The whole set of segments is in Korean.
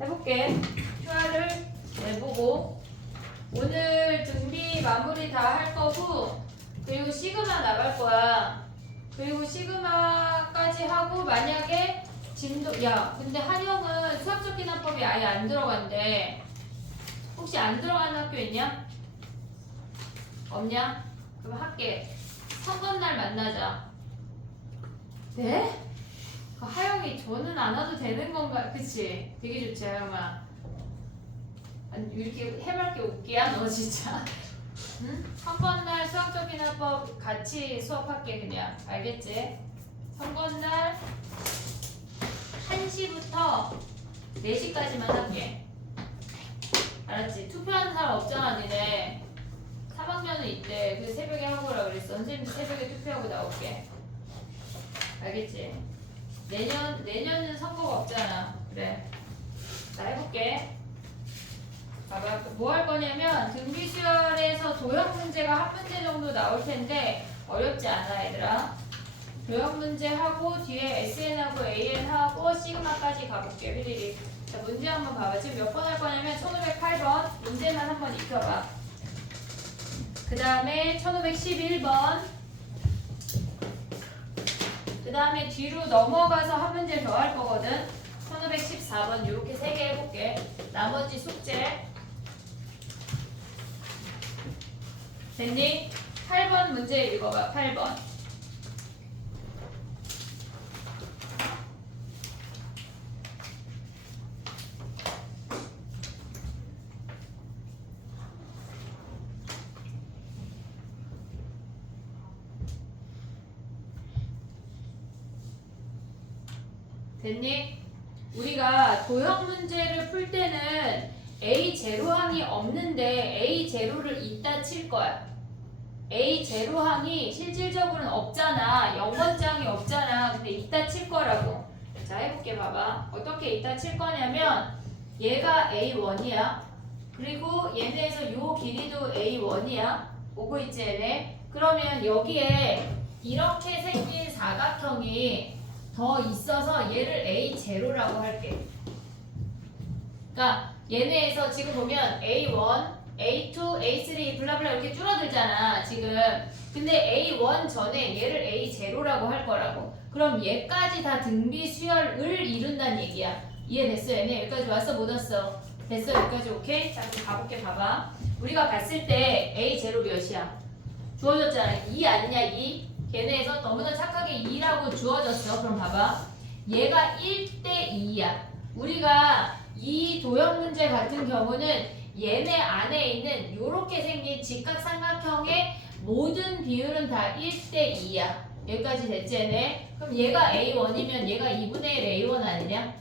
해볼게. QR을 내보고 오늘 등비 마무리 다 할 거고 그리고 시그마 나갈 거야. 그리고 시그마까지 하고 만약에 진도 야 근데 한영은 수학적 기납법이 아예 안 들어간대. 혹시 안 들어가는 학교 있냐? 없냐? 그럼 할게. 선거날 만나자. 네? 하영이 저는 안 와도 되는 건가? 그치? 되게 좋지 하영아. 아니, 이렇게 해맑게 웃기야 너 진짜. 응? 선거날 수학적 기납법 같이 수업할게 그냥. 알겠지? 선거날 1시부터 4시까지만 할게. 알았지? 투표하는 사람 없잖아 니네. 3학년은 있대. 그래서 새벽에 하고 오라 그랬어. 선생님도 새벽에 투표하고 나올게. 알겠지? 내년은 선거가 없잖아. 그래. 나 해볼게. 봐봐. 뭐 할 거냐면 등비수열에서 도형 문제가 한 문제 정도 나올 텐데 어렵지 않아 얘들아. 도형 문제 하고 뒤에 SN하고 AN하고 시그마까지 가볼게. 휘리릭. 자 문제 한번 봐봐. 지금 몇 번 할 거냐면 1508번 문제만 한번 익혀봐. 그 다음에 1511번 그 다음에 뒤로 넘어가서 한 문제 더 할 거거든. 1514번 이렇게 3개 해볼게. 나머지 숙제 됐니? 8번 문제 읽어봐. 8번 됐니? 우리가 도형 문제를 풀 때는 A0항이 없는데 A0를 이따 칠 거야. A0항이 실질적으로는 없잖아. 0번째 항이 없잖아. 근데 이따 칠 거라고. 자 해볼게. 봐봐. 어떻게 이따 칠 거냐면 얘가 A1이야. 그리고 얘네에서 요 길이도 A1이야. 오고 있지 얘네. 그러면 여기에 이렇게 생긴 사각형이 더 있어서 얘를 A0라고 할게. 그러니까 얘네에서 지금 보면 A1, A2, A3 블라블라 이렇게 줄어들잖아 지금. 근데 A1 전에 얘를 A0라고 할 거라고. 그럼 얘까지 다 등비 수열을 이룬다는 얘기야. 이해됐어 얘네? 여기까지 왔어 못 왔어? 됐어 여기까지 오케이? 자 그럼 가볼게. 봐봐. 우리가 봤을 때 A0 몇이야? 주어졌잖아. 2 아니냐 2? 걔네에서 너무나 착하게 2라고 주어졌어. 그럼 봐봐. 얘가 1대 2야. 우리가 이 도형 문제 같은 경우는 얘네 안에 있는 요렇게 생긴 직각삼각형의 모든 비율은 다 1대 2야. 여기까지 됐지 얘네? 그럼 얘가 A1이면 얘가 2분의 1 A1 아니냐?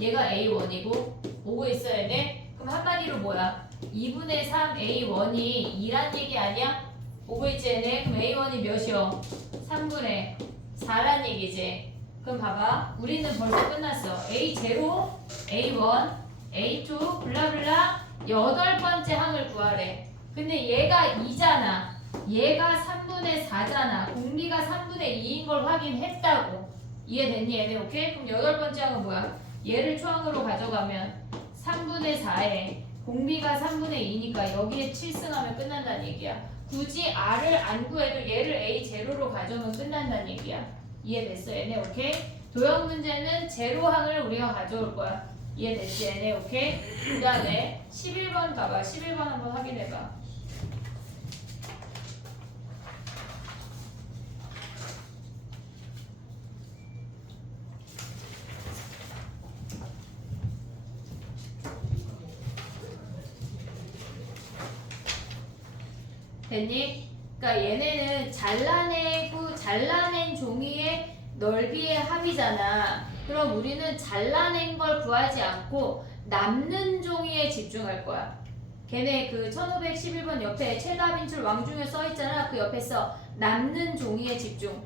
얘가 A1이고 오고 있어 얘네? 그럼 한마디로 뭐야? 2분의 3 A1이 2란 얘기 아니야? 오고 있지 얘네? 그럼 A1이 몇이요? 3분의 4란 얘기지. 그럼 봐봐. 우리는 벌써 끝났어. A0, A1, A2, 블라블라 8번째 항을 구하래. 근데 얘가 2잖아. 얘가 3분의 4잖아. 공비가 3분의 2인 걸 확인했다고. 이해됐니 얘네? 오케이? 그럼 8번째 항은 뭐야? 얘를 초항으로 가져가면 3분의 4에 공비가 3분의 2니까 여기에 7승하면 끝난다는 얘기야. 굳이 R을 안 구해도 얘를 A0로 가져오면 끝난다는 얘기야. 이해됐어 얘네? 오케이? 도형 문제는 제로항을 우리가 가져올 거야. 이해됐지 얘네? 오케이? 그 다음에 11번 가봐. 11번 한번 확인해봐. 됐니? 그러니까 얘네는 잘라낸 종이의 넓이의 합이잖아. 그럼 우리는 잘라낸 걸 구하지 않고 남는 종이에 집중할 거야. 걔네 그 1511번 옆에 최다빈출 왕중에 써있잖아. 그 옆에 써 남는 종이에 집중.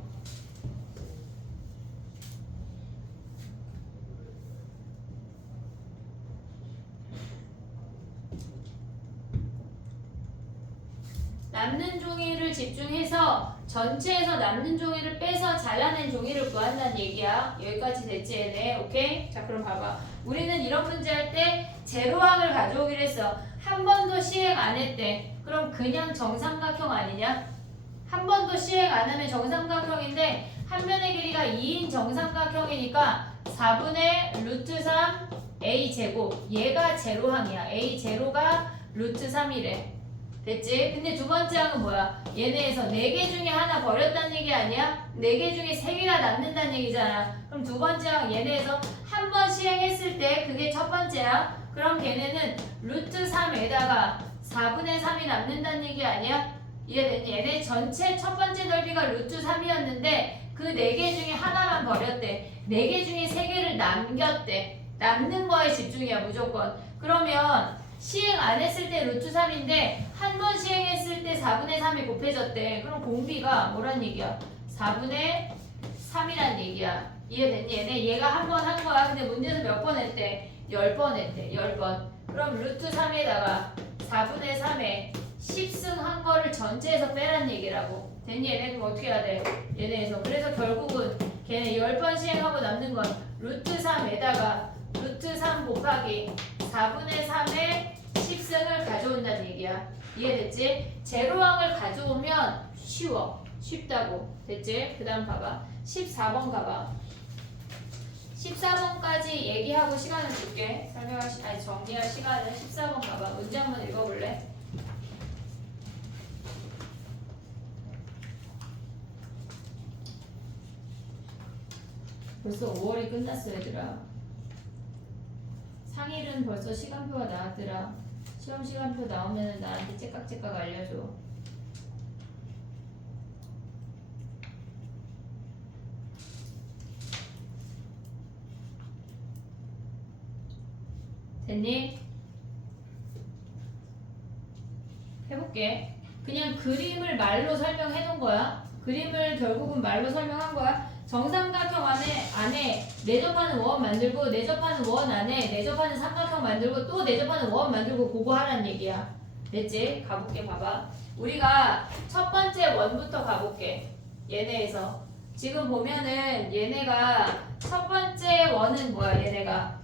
남는 종이를 집중해서 전체에서 남는 종이를 빼서 잘라낸 종이를 구한다는 얘기야. 여기까지 됐지 얘네. 오케이? 자 그럼 봐봐. 우리는 이런 문제 할 때 제로항을 가져오기로 했어. 한 번도 시행 안 했대. 그럼 그냥 정삼각형 아니냐? 한 번도 시행 안 하면 정삼각형인데 한 면의 길이가 2인 정삼각형이니까 4분의 루트 3 a 제곱. 얘가 제로항이야. a 제로가 루트 3이래. 됐지? 근데 두 번째 항은 뭐야? 얘네에서 4개 중에 하나 버렸다는 얘기 아니야? 4개 중에 3개가 남는다는 얘기잖아. 그럼 두 번째 항 얘네에서 한 번 시행했을 때 그게 첫 번째야. 그럼 걔네는 루트 3에다가 4분의 3이 남는다는 얘기 아니야? 이해됐니? 얘네 전체 첫 번째 넓이가 루트 3이었는데 그 4개 중에 하나만 버렸대. 4개 중에 3개를 남겼대. 남는 거에 집중이야 무조건. 그러면 시행 안 했을 때 루트 3인데 한 번 시행했을 때 4분의 3이 곱해졌대. 그럼 공비가 뭐란 얘기야? 4분의 3이란 얘기야. 이해됐니? 얘가 한 번 한 거야. 근데 문제에서 몇 번 했대? 10번 했대. 10번. 그럼 루트 3에다가 4분의 3에 10승 한 거를 전체에서 빼란 얘기라고. 됐니? 얘네 그럼 어떻게 해야 돼? 얘네에서. 그래서 결국은 걔네 10번 시행하고 남는 건 루트 3에다가 루트 3 곱하기 4분의 3의 10승을 가져온다는 얘기야. 이해됐지? 제로항을 가져오면 쉬워. 쉽다고. 됐지? 그 다음 봐봐. 14번 가봐. 14번까지 얘기하고 시간을 줄게. 정리할 시간을 14번 가봐. 문제 한번 읽어볼래? 벌써 5월이 끝났어 얘들아. 상일은 벌써 시간표가 나왔더라. 시험 시간표 나오면 나한테 째깍째깍 알려줘. 됐니? 해볼게. 그냥 그림을 말로 설명해 놓은 거야. 그림을 결국은 말로 설명한 거야. 정삼각형 안에 내접하는 원 만들고 내접하는 원 안에 내접하는 삼각형 만들고 또 내접하는 원 만들고 그거 하란 얘기야. 됐지? 가볼게. 봐봐. 우리가 첫 번째 원부터 가볼게. 얘네에서 지금 보면은 얘네가 첫 번째 원은 뭐야? 얘네가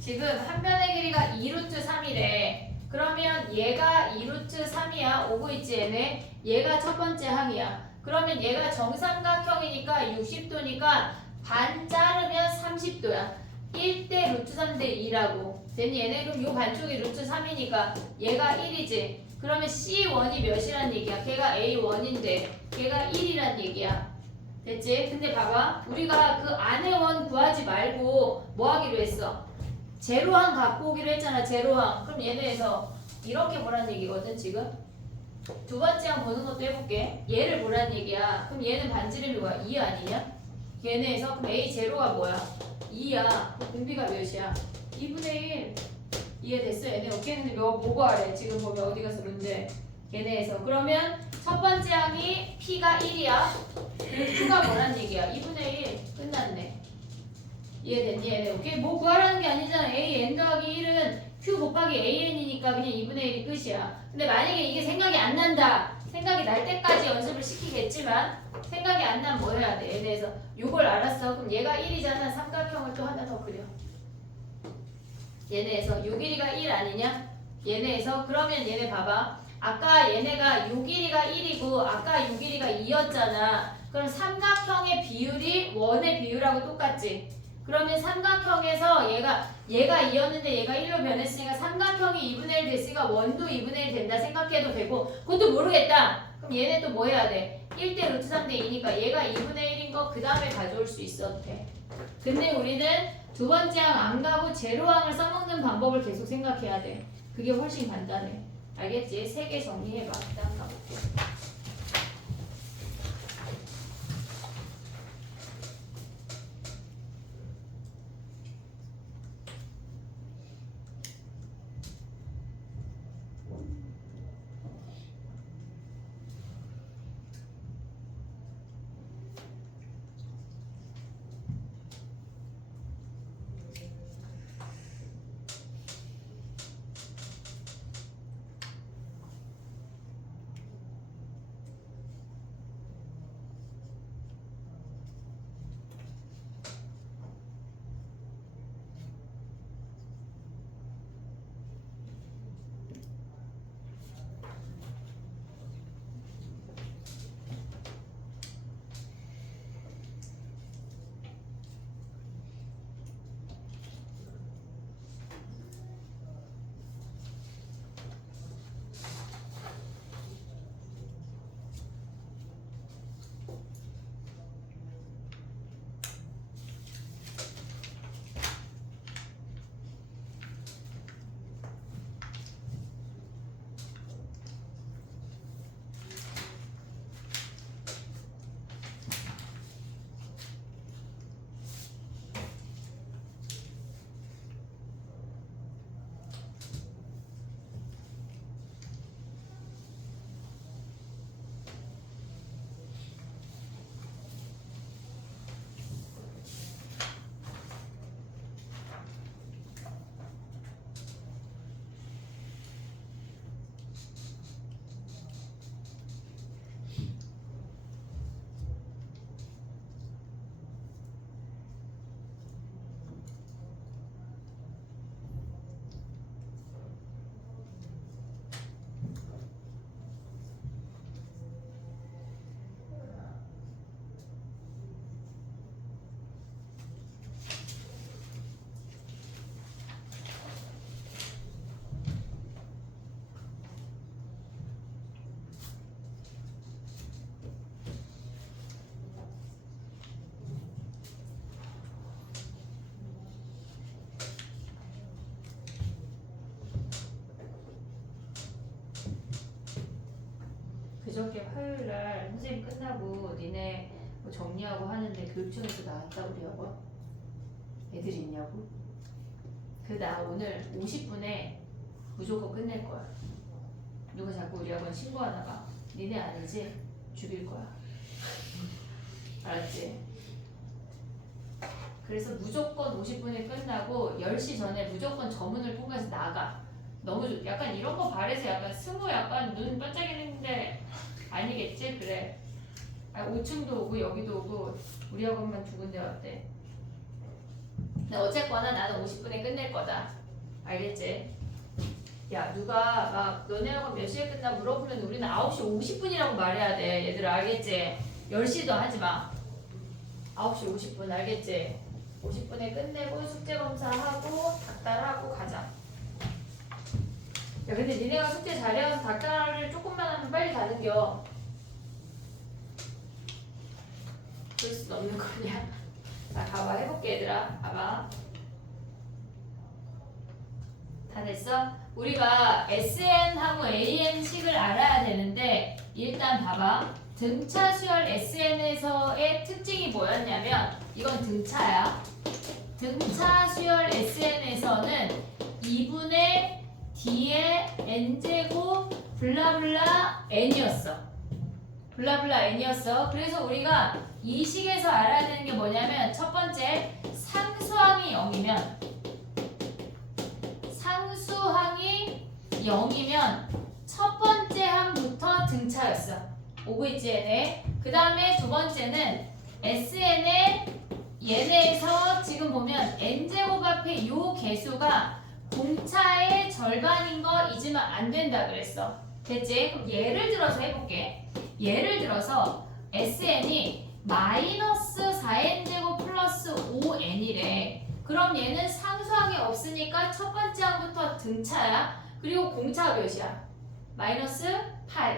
지금 한 변의 길이가 2루트 3이래. 그러면 얘가 2루트 3이야. 오고 있지 얘네. 얘가 첫 번째 항이야. 그러면 얘가 정삼각형이니까 60도니까 반 자르면 30도야. 1대 루트 3대 2라고. 됐니? 얘네 그럼 요 반쪽이 루트 3이니까 얘가 1이지. 그러면 C1이 몇이란 얘기야? 걔가 A1인데 걔가 1이란 얘기야. 됐지? 근데 봐봐. 우리가 그 안에 원 구하지 말고 뭐 하기로 했어? 제로항 갖고 오기로 했잖아. 제로항. 그럼 얘네에서 이렇게 보란 얘기거든 지금. 두 번째 항 보는 것도 해볼게. 얘를 보란 얘기야. 그럼 얘는 반지름이 뭐야? 2 아니냐? 얘네에서 그럼 A 제로가 뭐야? 2야. 공비가 몇이야? 2분의 1. 이해됐어? 얘네 오케이? 근데 뭐 구하래? 지금 보면 어디 가서 문제. 얘네에서. 그러면 첫 번째 항이 P가 1이야. 그리고 Q가 뭐란 얘기야? 2분의 1. 끝났네. 이해됐니? 얘네 오케이? 뭐 구하라는 게 아니잖아. AN 더하기 1은 Q 곱하기 AN이니까 그냥 2분의 1이 끝이야. 근데 만약에 이게 생각이 안 난다. 생각이 날 때까지 연습을 시키겠지만 생각이 안 나면 뭐 해야 돼? 얘네에서 요걸 알았어. 그럼 얘가 1이잖아. 삼각형을 또 하나 더 그려. 얘네에서 요 길이가 1 아니냐? 얘네에서 그러면 얘네 봐봐. 아까 얘네가 요 길이가 1이고 아까 요 길이가 2였잖아. 그럼 삼각형의 비율이 원의 비율하고 똑같지? 그러면 삼각형에서 얘가 2였는데 얘가 1로 변했으니까 삼각형이 2분의 1 됐으니까 원도 2분의 1 된다 생각해도 되고 그것도 모르겠다. 그럼 얘네 또 뭐 해야 돼? 1대 루트 3대 2니까 얘가 2분의 1인 거 그 다음에 가져올 수 있어도 돼. 근데 우리는 두 번째 항 안 가고 제로항을 써먹는 방법을 계속 생각해야 돼. 그게 훨씬 간단해. 알겠지? 3개 정리해봐. 그 다음 가볼게. 그저께 화요일날 선생님 끝나고 니네 뭐 정리하고 하는데 교육청에서 나왔다 우리 학원 애들이 있냐고? 나 오늘 50분에 무조건 끝낼 거야. 누가 자꾸 우리 학원 신고하다가 니네 아니지? 죽일 거야. 알았지? 그래서 무조건 50분에 끝나고 10시 전에 무조건 저문을 통해서 나가. 너무 약간 이런 거 바래서 약간 스무 약간 눈 반짝이는데 아니겠지? 그래. 5층도 오고 여기도 오고 우리 학원만 두 군데 왔대. 근데 어쨌거나 나는 50분에 끝낼 거다. 알겠지? 야 누가 막 너네 학원 몇 시에 끝나 물어보면 우리는 9시 50분이라고 말해야 돼. 얘들아 알겠지? 10시도 하지 마. 9시 50분 알겠지? 50분에 끝내고 숙제 검사하고 닥달하고 가자. 야 근데 니네가 숙제 잘해서 닥달을 조금만 하면 빨리 가는겨. 그럴 수는 없는 거냐? 자 가봐 해볼게 얘들아. 봐봐. 다 됐어? 우리가 SN하고 AN식을 알아야 되는데 일단 봐봐. 등차 수열 SN에서의 특징이 뭐였냐면 이건 등차야. 등차 수열 SN에서는 2분의 D의 N제곱 블라블라 N이었어. 블라블라 N이었어. 그래서 우리가 이 식에서 알아야 되는 게 뭐냐면 첫 번째 상수항이 0이면 첫 번째 항부터 등차였어. 오고 있지 얘네. 그 다음에 두 번째는 SN의 얘네에서 지금 보면 N제곱 앞에 요 개수가 공차의 절반인 거 잊으면 안 된다 그랬어. 됐지? 그럼 예를 들어서 해볼게. 예를 들어서 SN이 마이너스 4N제곱 플러스 5N이래. 그럼 얘는 상수항이 없으니까 첫 번째 항부터 등차야. 그리고 공차가 몇이야? 마이너스 8.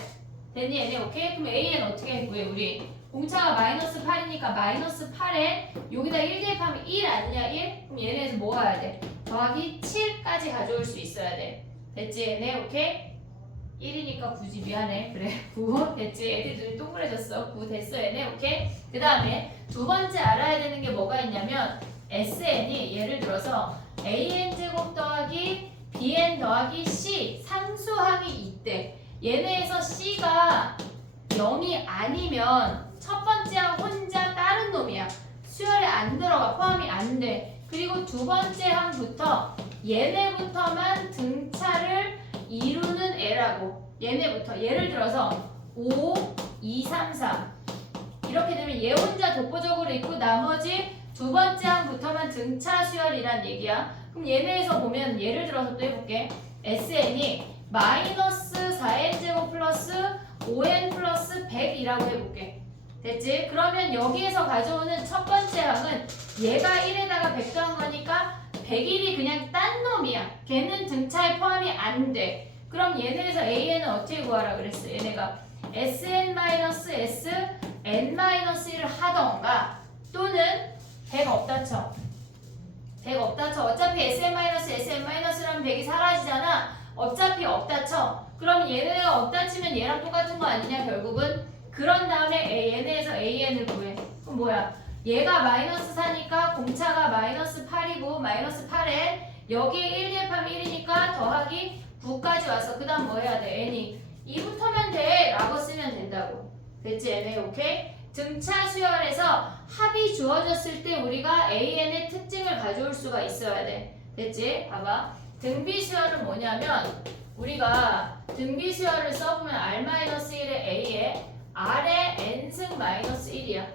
됐니 얘네? 오케이? 그럼 AN 어떻게 구해 우리? 공차가 마이너스 8이니까 마이너스 8에 여기다 1 대입하면 1 아니냐 1? 그럼 얘네에서 뭐 해야 돼? 더하기 7까지 가져올 수 있어야 돼. 됐지 얘네? 오케이? 1이니까 9지 미안해. 그래 9 됐지? 애들 눈이 동그래졌어. 9 됐어 얘네? 오케이? 그 다음에 두 번째 알아야 되는 게 뭐가 있냐면 SN이 예를 들어서 AN제곱 더하기 BN 더하기 C 상수항이 있대. 얘네에서 C가 0이 아니면 첫 번째 항 혼자 다른 놈이야. 수열에 안 들어가. 포함이 안 돼. 그리고 두 번째 항부터 얘네부터만 등차를 이루는 애라고. 얘네부터 예를 들어서 5, 2, 3, 4 이렇게 되면 얘 혼자 독보적으로 있고 나머지 두 번째 항부터만 등차 수열이란 얘기야. 그럼 얘네에서 보면 예를 들어서 또 해볼게. SN이 마이너스 4N제곱 플러스 5N 플러스 100이라고 해볼게. 됐지? 그러면 여기에서 가져오는 첫 번째 항은 얘가 1에다가 100 더한 거니까 101이 그냥 딴 놈이야. 걔는 등차에 포함이 안 돼. 그럼 얘네에서 AN은 어떻게 구하라 그랬어? 얘네가 SN-S, N-1을 하던가 또는 100 없다 쳐. 100 없다 쳐. 어차피 SN-SN-라면 100이 사라지잖아. 어차피 없다 쳐. 그럼 얘네가 없다 치면 얘랑 똑같은 거 아니냐 결국은? 그런 다음에 얘네에서 AN을 구해. 그럼 뭐야? 얘가 마이너스 4니까 공차가 마이너스 8이고 마이너스 8에 여기에 1 대입하면 1이니까 더하기 9까지 와서 그 다음 뭐 해야 돼? N이 2부터면 돼 라고 쓰면 된다고. 됐지? 얘네 오케이? 등차 수열에서 합이 주어졌을 때 우리가 AN의 특징을 가져올 수가 있어야 돼. 됐지? 봐봐. 등비 수열은 뭐냐면 우리가 등비 수열을 써보면 R-1의 A에 R의 N승 마이너스 1이야.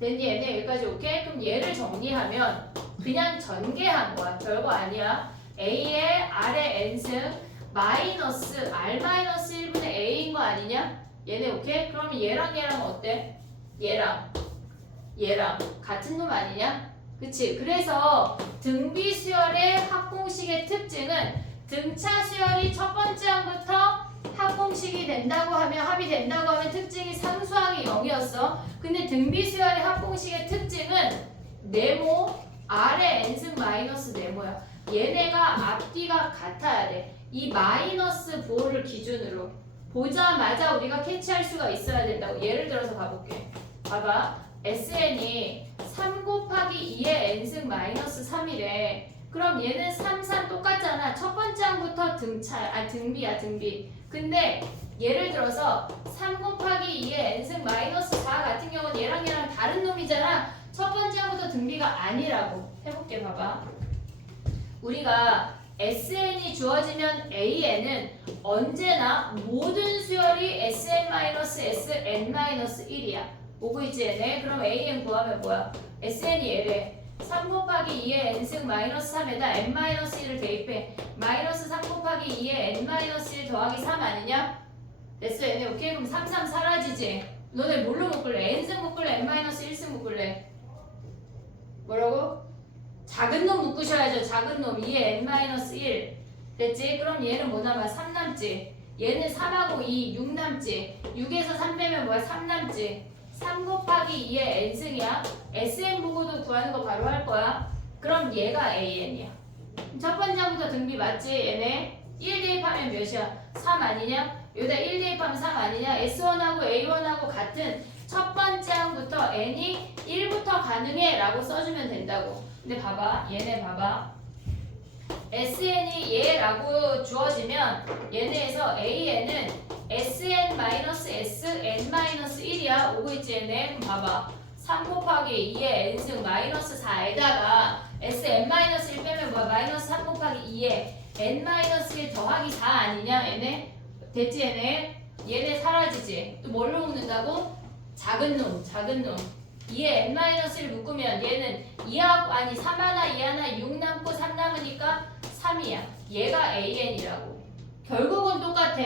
됐니? 얘네 여기까지 오케이? 그럼 얘를 정리하면 그냥 전개한 거야. 별거 아니야. A의 R의 N승 마이너스 R-1분의 A인 거 아니냐? 얘네 오케이? 그러면 얘랑 어때? 얘랑 같은 놈 아니냐? 그치? 그래서 등비 수열의 합공식의 특징은 등차 수열이 첫 번째 항부터 합공식이 된다고 하면 합이 된다고 하면 특징이 상수항이 0이었어. 근데 등비 수열의 합공식의 특징은 네모 R의 N승 마이너스 네모야. 얘네가 앞뒤가 같아야 돼. 이 마이너스 보호를 기준으로. 보자마자 우리가 캐치할 수가 있어야 된다고. 예를 들어서 가볼게. 봐봐. SN이 3 곱하기 2의 n승 마이너스 3이래. 그럼 얘는 3, 3 똑같잖아. 첫 번째 항부터 등비야, 등비. 근데 예를 들어서 3 곱하기 2의 n승 마이너스 4 같은 경우는 얘랑 다른 놈이잖아. 첫 번째 항부터 등비가 아니라고. 해볼게, 봐봐. 우리가 SN이 주어지면 AN은 언제나 모든 수열이 SN-SN-1이야. 오고 있지 얘네? 그럼 AN 구하면 뭐야? SN이 얘래. 3 곱하기 2의 n승 마이너스 3에다 n-1을 대입해. 마이너스 3 곱하기 2의 n-1 더하기 3 아니냐? 됐어 얘네. 오케이? 그럼 3, 3 사라지지? 너네 뭘로 묶을래? n승 묶을래? n-1승 묶을래? 뭐라고? 작은 놈 묶으셔야죠. 작은 놈. 2의 n-1 됐지? 그럼 얘는 뭐 남아? 3 남지. 얘는 3하고 2, 6 남지. 6에서 3 빼면 뭐야? 3 남지. 3 곱하기 2의 n승이야. SN 보고도 구하는 거 바로 할 거야. 그럼 얘가 AN이야. 첫 번째 항부터 등비 맞지? 얘네 1 대입하면 몇이야? 3 아니냐? 여기다 1 대입하면 3 아니냐? S1하고 A1하고 같은 첫 번째 항부터 n이 1부터 가능해 라고 써주면 된다고. 근데 봐봐. 얘네 봐봐. SN이 얘라고 주어지면 얘네에서 AN은 SN-SN-1이야. 오고 있지 얘네? 그럼 봐봐. 3 곱하기 2의 n승 마이너스 4에다가 SN-1 빼면 뭐야? 마이너스 3 곱하기 2의 n-1 더하기 4 아니냐 얘네? 됐지 얘네? 얘네 사라지지. 또 뭘로 묶는다고? 작은 놈, 작은 놈. 2의 n-1을 묶으면 얘는 2하고 아니 3 하나 2 하나 6 남고 3 남으니까 3이야. 얘가 AN이라고. 결국은 똑같아.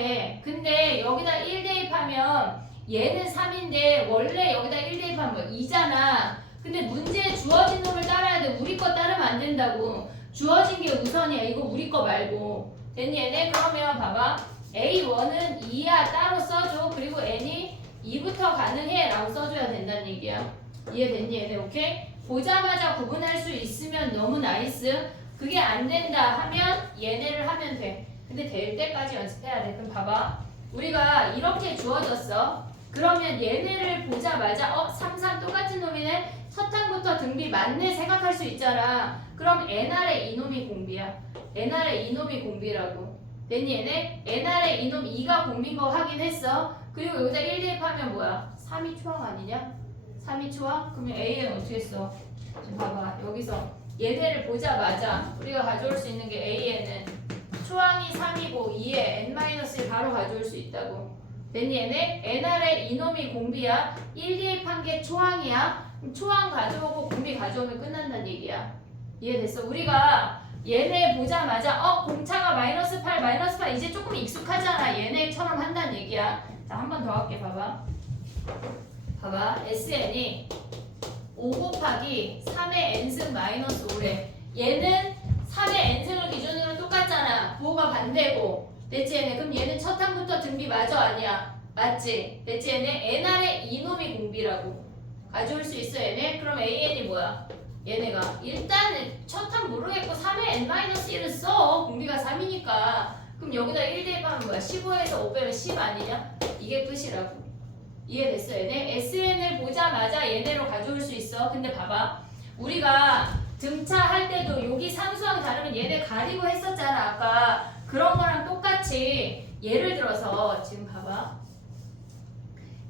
근데 여기다 1 대입하면 얘는 3인데 원래 여기다 1 대입하면 뭐 2잖아. 근데 문제에 주어진 놈을 따라야 돼. 우리 거 따르면 안 된다고. 주어진 게 우선이야. 이거 우리 거 말고. 됐니 얘네? 그러면 봐봐. A1은 2야. 따로 써줘. 그리고 n이 2부터 가능해 라고 써줘야 된다는 얘기야. 이해됐니 얘네? 오케이? 보자마자 구분할 수 있으면 너무 나이스. 그게 안 된다 하면 얘네를 하면 돼. 근데 될 때까지 연습해야 돼. 그럼 봐봐. 우리가 이렇게 주어졌어. 그러면 얘네를 보자마자 3, 3 똑같은 놈이네? 첫 항부터 등비 맞네 생각할 수 있잖아. 그럼 nR의 이놈이 공비야. nR의 이놈이 공비라고. 됐니 얘네? nR의 이놈 2가 공비인 거 확인했어. 그리고 여기다 1 대입하면 뭐야? 3이 초항 아니냐? 3이 초항? 그러면 AN 어떻게 써? 지금 봐봐. 여기서 얘네를 보자마자 우리가 가져올 수 있는 게 AN은 초항이 3이고 2에 n-1 바로 가져올 수 있다고. 됐니 얘네? nR의 이놈이 공비야. 1 대입한 게 초항이야. 그럼 초항 가져오고 공비 가져오면 끝난다는 얘기야. 이해됐어? 우리가 얘네 보자마자 공차가 마이너스 8 이제 조금 익숙하잖아. 얘네처럼 한다는 얘기야. 자, 한 번 더 할게. 봐봐. 봐봐. SN이 5 곱하기 3의 n승 마이너스 5래. 얘는 3의 n승을 기준으로 똑같잖아. 부호가 반대고. 됐지 얘네? 그럼 얘는 첫 항부터 등비 맞아 아니야? 맞지? 됐지 얘네? nR의 이놈이 공비라고. 가져올 수 있어 얘네? 그럼 AN이 뭐야? 얘네가 일단은 첫 항 모르겠고 3의 n-1을 써. 공비가 3이니까. 그럼 여기다 1 대입하면 뭐야? 15에서 5 빼면 10 아니냐? 이게 끝이라고. 이해됐어 얘네? SN을 보자마자 얘네로 가져올 수 있어. 근데 봐봐. 우리가 등차할 때도 여기 상수항 다르면 얘네 가리고 했었잖아 아까. 그런 거랑 똑같이 예를 들어서 지금 봐봐.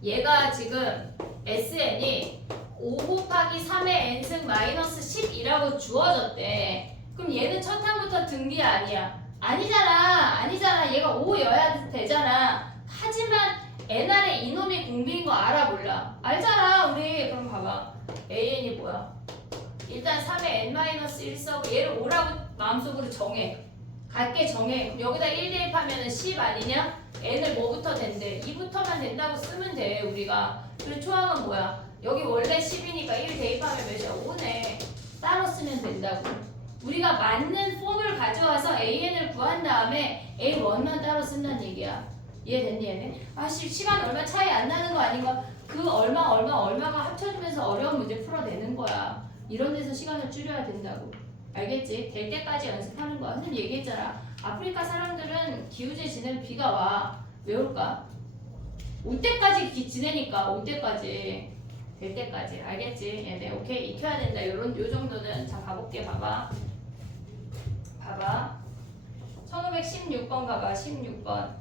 얘가 지금 SN이 5 곱하기 3의 n승 마이너스 10이라고 주어졌대. 그럼 얘는 첫 항부터 등비 아니야? 아니잖아. 얘가 5여야 되잖아. 하지만 nR의 이놈이 공비인 거 알아 몰라? 알잖아 우리. 그럼 봐봐. AN이 뭐야? 일단 3의 n-1 써고 얘를 5라고 마음속으로 정해. 같게 정해. 그럼 여기다 1 대입하면 10 아니냐? n을 뭐부터 된대? 2부터만 된다고 쓰면 돼 우리가. 그리고 초항은 뭐야? 여기 원래 10이니까 1 대입하면 몇이야? 5네. 따로 쓰면 된다고. 우리가 맞는 폼을 가져와서 AN을 구한 다음에 A1만 따로 쓴다는 얘기야. 이해됐니 얘네? 시간 얼마 차이 안 나는 거 아닌가? 그 얼마가 합쳐지면서 어려운 문제 풀어내는 거야. 이런 데서 시간을 줄여야 된다고. 알겠지? 될 때까지 연습하는 거야. 선생님 얘기했잖아. 아프리카 사람들은 기후제 지내면 비가 와. 왜 올까? 올 때까지 지내니까 올 때까지 될 때까지 알겠지? 얘네 오케이 익혀야 된다. 요 정도는 자 가볼게. 봐봐 1516번 가봐. 16번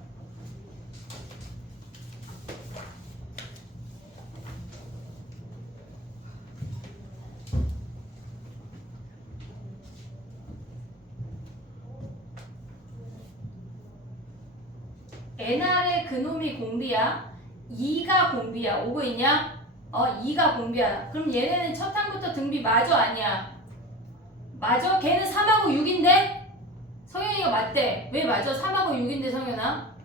NR의 그놈이 공비야. 2가 공비야. 오고 있냐? 2가 공비야. 그럼 얘네는 첫 항부터 등비 맞아 아니야? 맞아? 걔는 3하고 6인데? 성현이가 맞대. 왜 맞아? 3하고 6인데 성현아?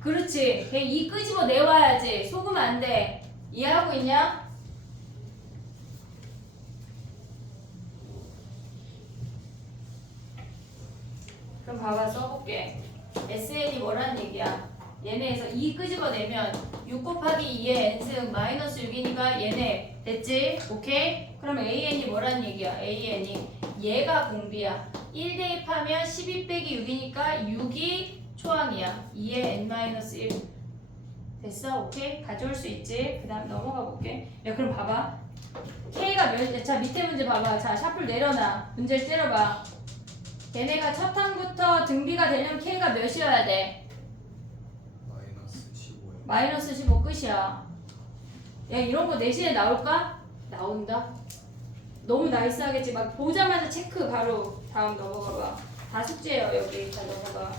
그렇지. 걔 2 끄집어 내와야지. 속으면 안 돼. 이해하고 있냐? 그럼 봐봐 써볼게. SN이 뭐란 얘기야? 얘네에서 2 끄집어내면 6 곱하기 2의 n승 마이너스 6이니까 얘네 됐지? 오케이? 그럼 AN이 뭐란 얘기야? AN이 얘가 공비야. 1 대입하면 12 빼기 6이니까 6이 초항이야. 2의 n-1 됐어? 오케이? 가져올 수 있지? 그 다음 넘어가 볼게. 야 그럼 봐봐. K가 몇, 자 밑에 문제 봐봐. 자 샤플 내려놔. 문제를 때려봐. 얘네가 첫 항부터 등비가 되려면 K가 몇이어야 돼? 마이너스 15 끝이야. 야 이런 거 내신에 나올까? 나온다. 너무 나이스하겠지. 막 보자마자 체크 바로 다음 넘어가봐. 다 숙제예요 여기. 다 넘어가.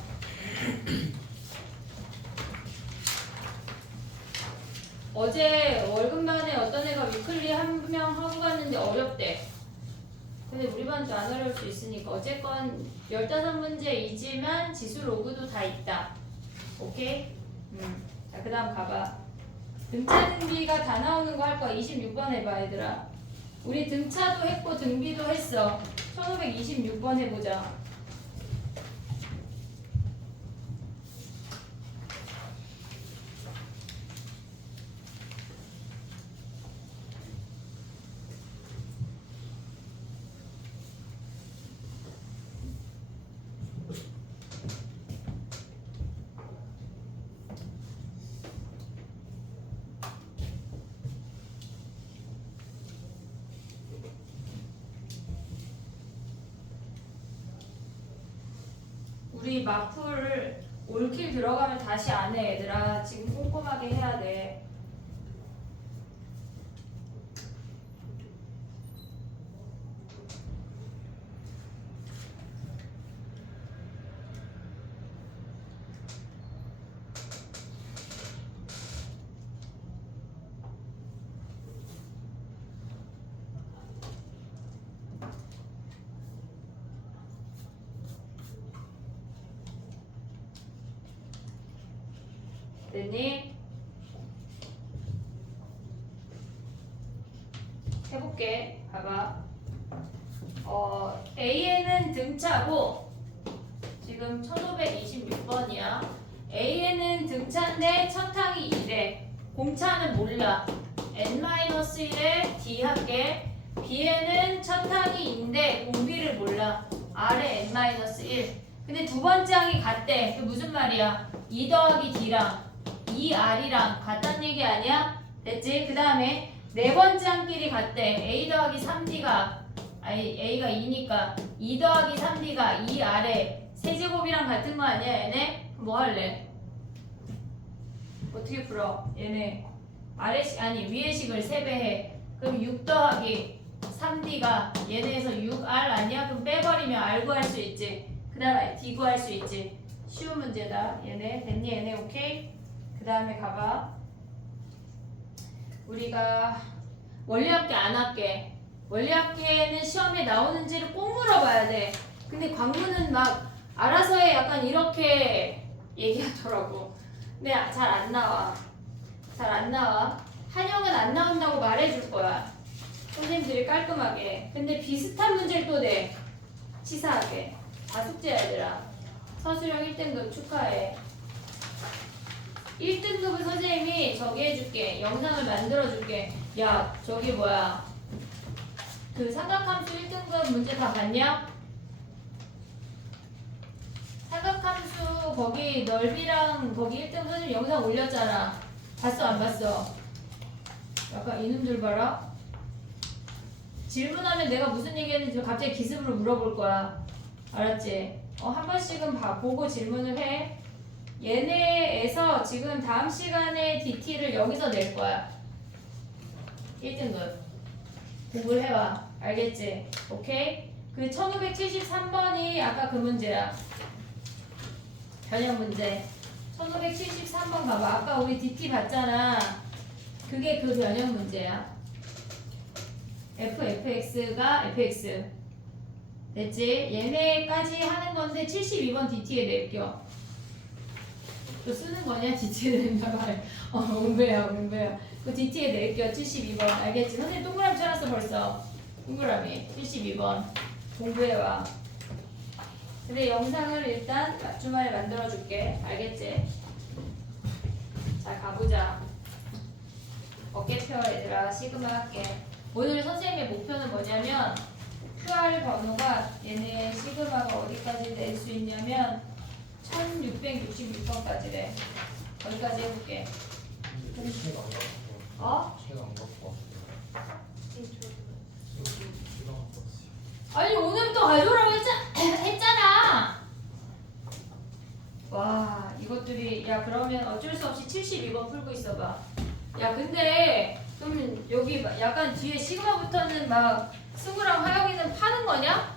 어제 월급만에 어떤 애가 위클리 한 명 하고 갔는데 어렵대. 근데 우리 반도 안 어려울 수 있으니까 어쨌건 15문제이지만 지수 로그도 다 있다. 오케이? 자, 그 다음 가봐. 등차 등비가 다 나오는 거 할 거야. 26번 해봐 얘들아. 우리 등차도 했고 등비도 했어. 1526번 해보자. 우리 마풀 올킬 들어가면 다시 안 해 얘들아. 지금 꼼꼼하게 해야 돼. 됐니? 해볼게. 봐봐. AN은 등차고 지금 1526번이야. AN은 등차인데 첫 항이 2래. 공차는 몰라. n-1에 D 할게. B에는 첫 항이 2인데 공비를 몰라. R에 n-1. 근데 두 번째 항이 같대. 그 무슨 말이야? 2 더하기 D랑 2R이랑 같다는 얘기 아니야? 됐지? 그 다음에 네 번째 항끼리 같대. A 더하기 3D가 A가 2니까 2 더하기 3D가 2R에 세제곱이랑 같은 거 아니야 얘네? 뭐 할래? 어떻게 풀어? 얘네 아래식 아니 위에식을 3배 해. 그럼 6 더하기 3D가 얘네에서 6R 아니야? 그럼 빼버리면 R 구할 수 있지. 그 다음에 D 구할 수 있지. 쉬운 문제다. 얘네 됐니? 얘네 오케이? 그 다음에 가봐. 우리가 원리합계 안 할게. 원리합계는 시험에 나오는지를 꼭 물어봐야 돼. 근데 광문은 막 알아서 해 약간 이렇게 얘기하더라고. 근데 잘 안 나와. 잘 안 나와. 한영은 안 나온다고 말해줄 거야. 선생님들이 깔끔하게. 근데 비슷한 문제를 또 내. 치사하게. 다 숙제야 얘들아. 서술형 1등급 축하해. 1등급은 선생님이 저기 해줄게. 영상을 만들어줄게. 야 저기 뭐야 그 삼각함수 1등급 문제 다 봤냐? 삼각함수 거기 넓이랑 거기 1등 선생님 영상 올렸잖아. 봤어 안 봤어? 약간 이놈들 봐라. 질문하면 내가 무슨 얘기했는지 갑자기 기습으로 물어볼 거야. 알았지? 한 번씩은 보고 질문을 해. 얘네에서 지금 다음 시간에 DT를 여기서 낼 거야. 1등급. 공부를 해와. 알겠지? 오케이? 그 1573번이 아까 그 문제야. 변형 문제. 1573번 봐봐. 아까 우리 DT 봤잖아. 그게 그 변형 문제야. fx가 fx. 됐지? 얘네까지 하는 건데 72번 DT에 낼겨. 또 쓰는 거냐? DT에 낸다고 해. 웅배야. 그 DT에 낼겨. 72번. 알겠지? 선생님 동그라미 쳐놨어 벌써. 동그라미. 72번. 공부해와. 근데 영상을 일단 주말에 만들어줄게. 알겠지? 자, 가보자. 어깨 펴 얘들아. 시그마 할게. 오늘 선생님의 목표는 뭐냐면 QR 번호가 얘네 시그마가 어디까지 낼 수 있냐면 1666번까지래. 거기까지 해볼게. 책안 갖고 왔어요. 아니 오늘부터 가져오라고 했잖아. 와 이것들이 야 그러면 어쩔 수 없이 72번 풀고 있어봐. 야 근데 그럼 여기 약간 뒤에 시그마부터는 막 승우랑 화영이는 파는 거냐?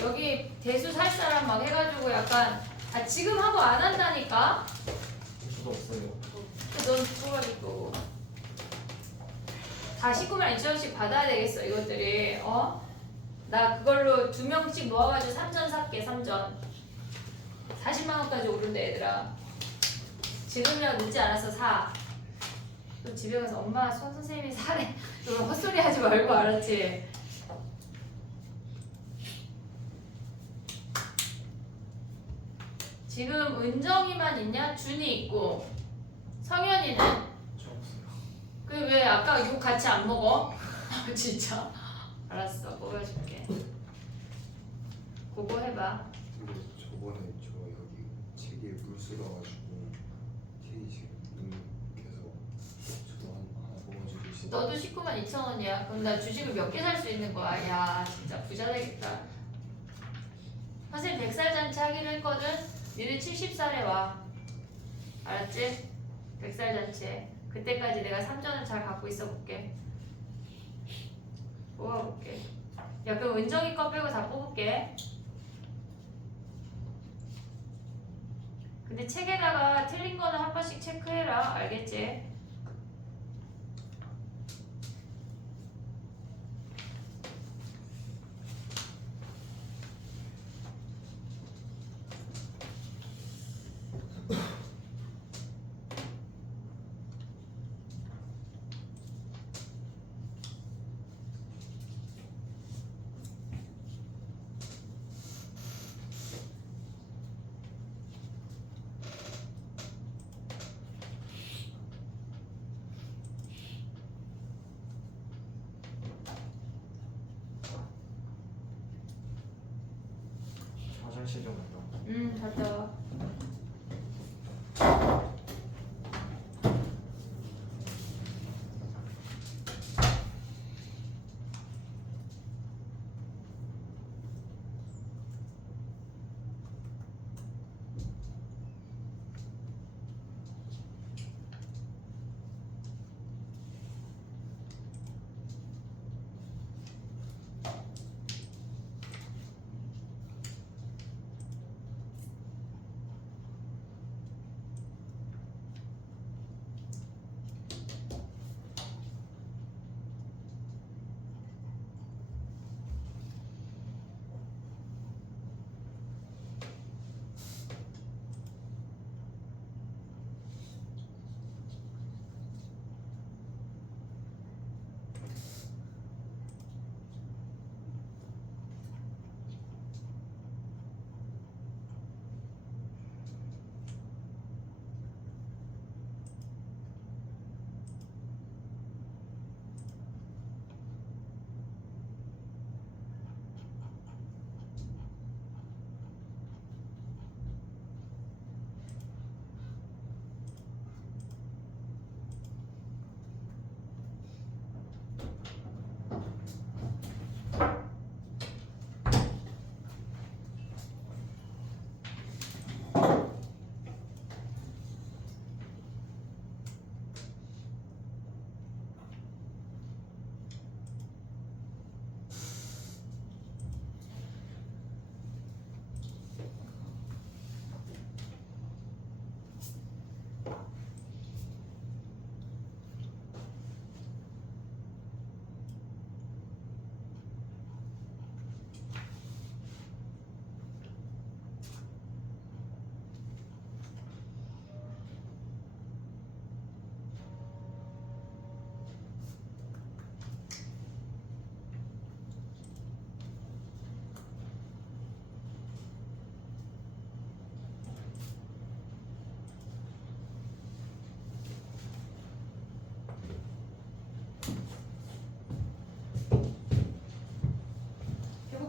여기 대수 살 사람 막 해가지고 약간 지금 하고 안 한다니까? 수도 없어요. 넌 죽어가지고 다 19만 2천원씩 받아야 되겠어 이것들이. 나 그걸로 2명씩 모아가지고 3전 살게. 3전 40만원까지 오른대 얘들아. 지금이라도 늦지 않아서 사. 또 집에 가서 엄마 수학 선생님이 사래. 너 헛소리 하지 말고 알았지? 지금 은정이만 있냐? 준이 있고 성현이는? 저 없어요. 그 왜 아까 이거 같이 안 먹어? 진짜 알았어 먹여줄게. 그거 해봐. 그리고 저번에 저 여기 책에 물 쓸어가지고 책이 지금 계속 저도 하나 먹어주고 있어요. 너도 19만 2천원이야. 그럼 나 주식을 몇 개 살 수 있는 거야? 야 진짜 부자 되겠다. 선생님 100살 잔치 하기로 했거든? 니네 70살에 와. 알았지? 100살 잔치에. 그때까지 내가 3전은 잘 갖고 있어 볼게. 뽑아볼게. 야 그럼 은정이 거 빼고 다 뽑을게. 근데 책에다가 틀린 거는 한 번씩 체크해라. 알겠지? 화장실 좀 갔다. 갔다 와.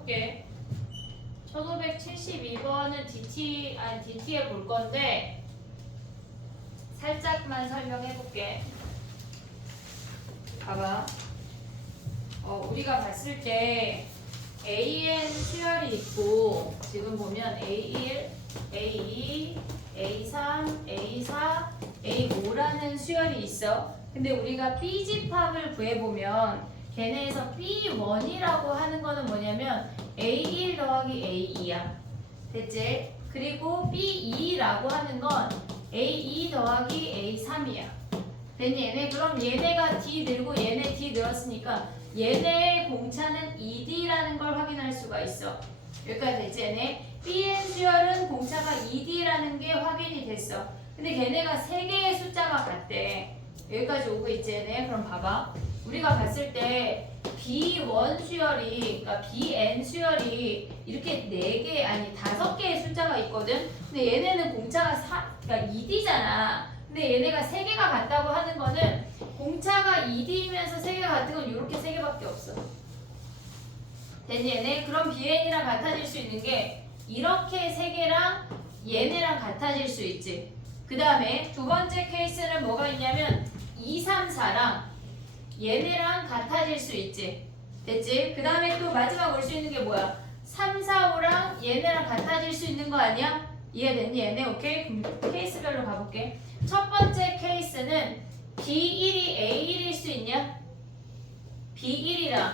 해볼게. 1572번은 DT에 볼 건데 살짝만 설명해볼게. 봐봐. 우리가 봤을 때 AN 수열이 있고 지금 보면 A1, A2, A3, A4, A5라는 수열이 있어. 근데 우리가 B집합을 구해보면 걔네에서 B1이라고 하는 거는 뭐냐면 A1 더하기 A2야. 됐지? 그리고 B2라고 하는 건 A2 더하기 A3이야. 됐니? 얘네? 그럼 얘네가 D 늘고 얘네 D 늘었으니까 얘네의 공차는 ED라는 걸 확인할 수가 있어. 여기까지 됐지? 얘네? BN 수열은 공차가 ED라는 게 확인이 됐어. 근데 걔네가 3개의 숫자가 같대. 여기까지 오고 있지? 얘네? 그럼 봐봐. 우리가 봤을 때 B1 수열이, 그러니까 BN 수열이 이렇게 4개, 아니 5개의 숫자가 있거든? 근데 얘네는 공차가 그러니까 ED잖아. 근데 얘네가 3개가 같다고 하는 거는 공차가 2D이면서 3개가 같은 건 이렇게 3개밖에 없어. 됐니 얘네? 그럼 BN이랑 같아질 수 있는 게 이렇게 3개랑 얘네랑 같아질 수 있지. 그 다음에 두 번째 케이스는 뭐가 있냐면 2, 3, 4랑 얘네랑 같아질 수 있지. 됐지? 그 다음에 또 마지막 올 수 있는 게 뭐야? 3, 4, 5랑 얘네랑 같아질 수 있는 거 아니야? 이해됐니 얘네? 오케이? 그럼 케이스별로 가볼게. 첫 번째 케이스는 B1이 A1일 수 있냐? B1이랑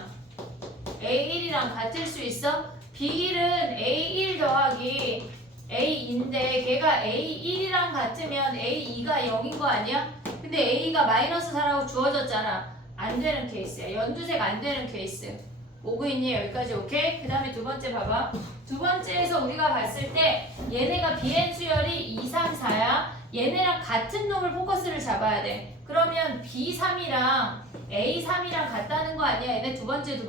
A1이랑 같을 수 있어? B1은 A1 더하기 A인데 걔가 A1이랑 같으면 A2가 0인 거 아니야? 근데 A가 마이너스 4라고 주어졌잖아. 안 되는 케이스야. 연두색 안 되는 케이스. 오고 있니? 여기까지 오케이? 그 다음에 두 번째 봐봐. 두 번째에서 우리가 봤을 때 얘네가 BN 수열이 2, 3, 4야. 얘네랑 같은 놈을 포커스를 잡아야 돼. 그러면 B3이랑 A3이랑 같다는 거 아니야? 얘네 두 번째.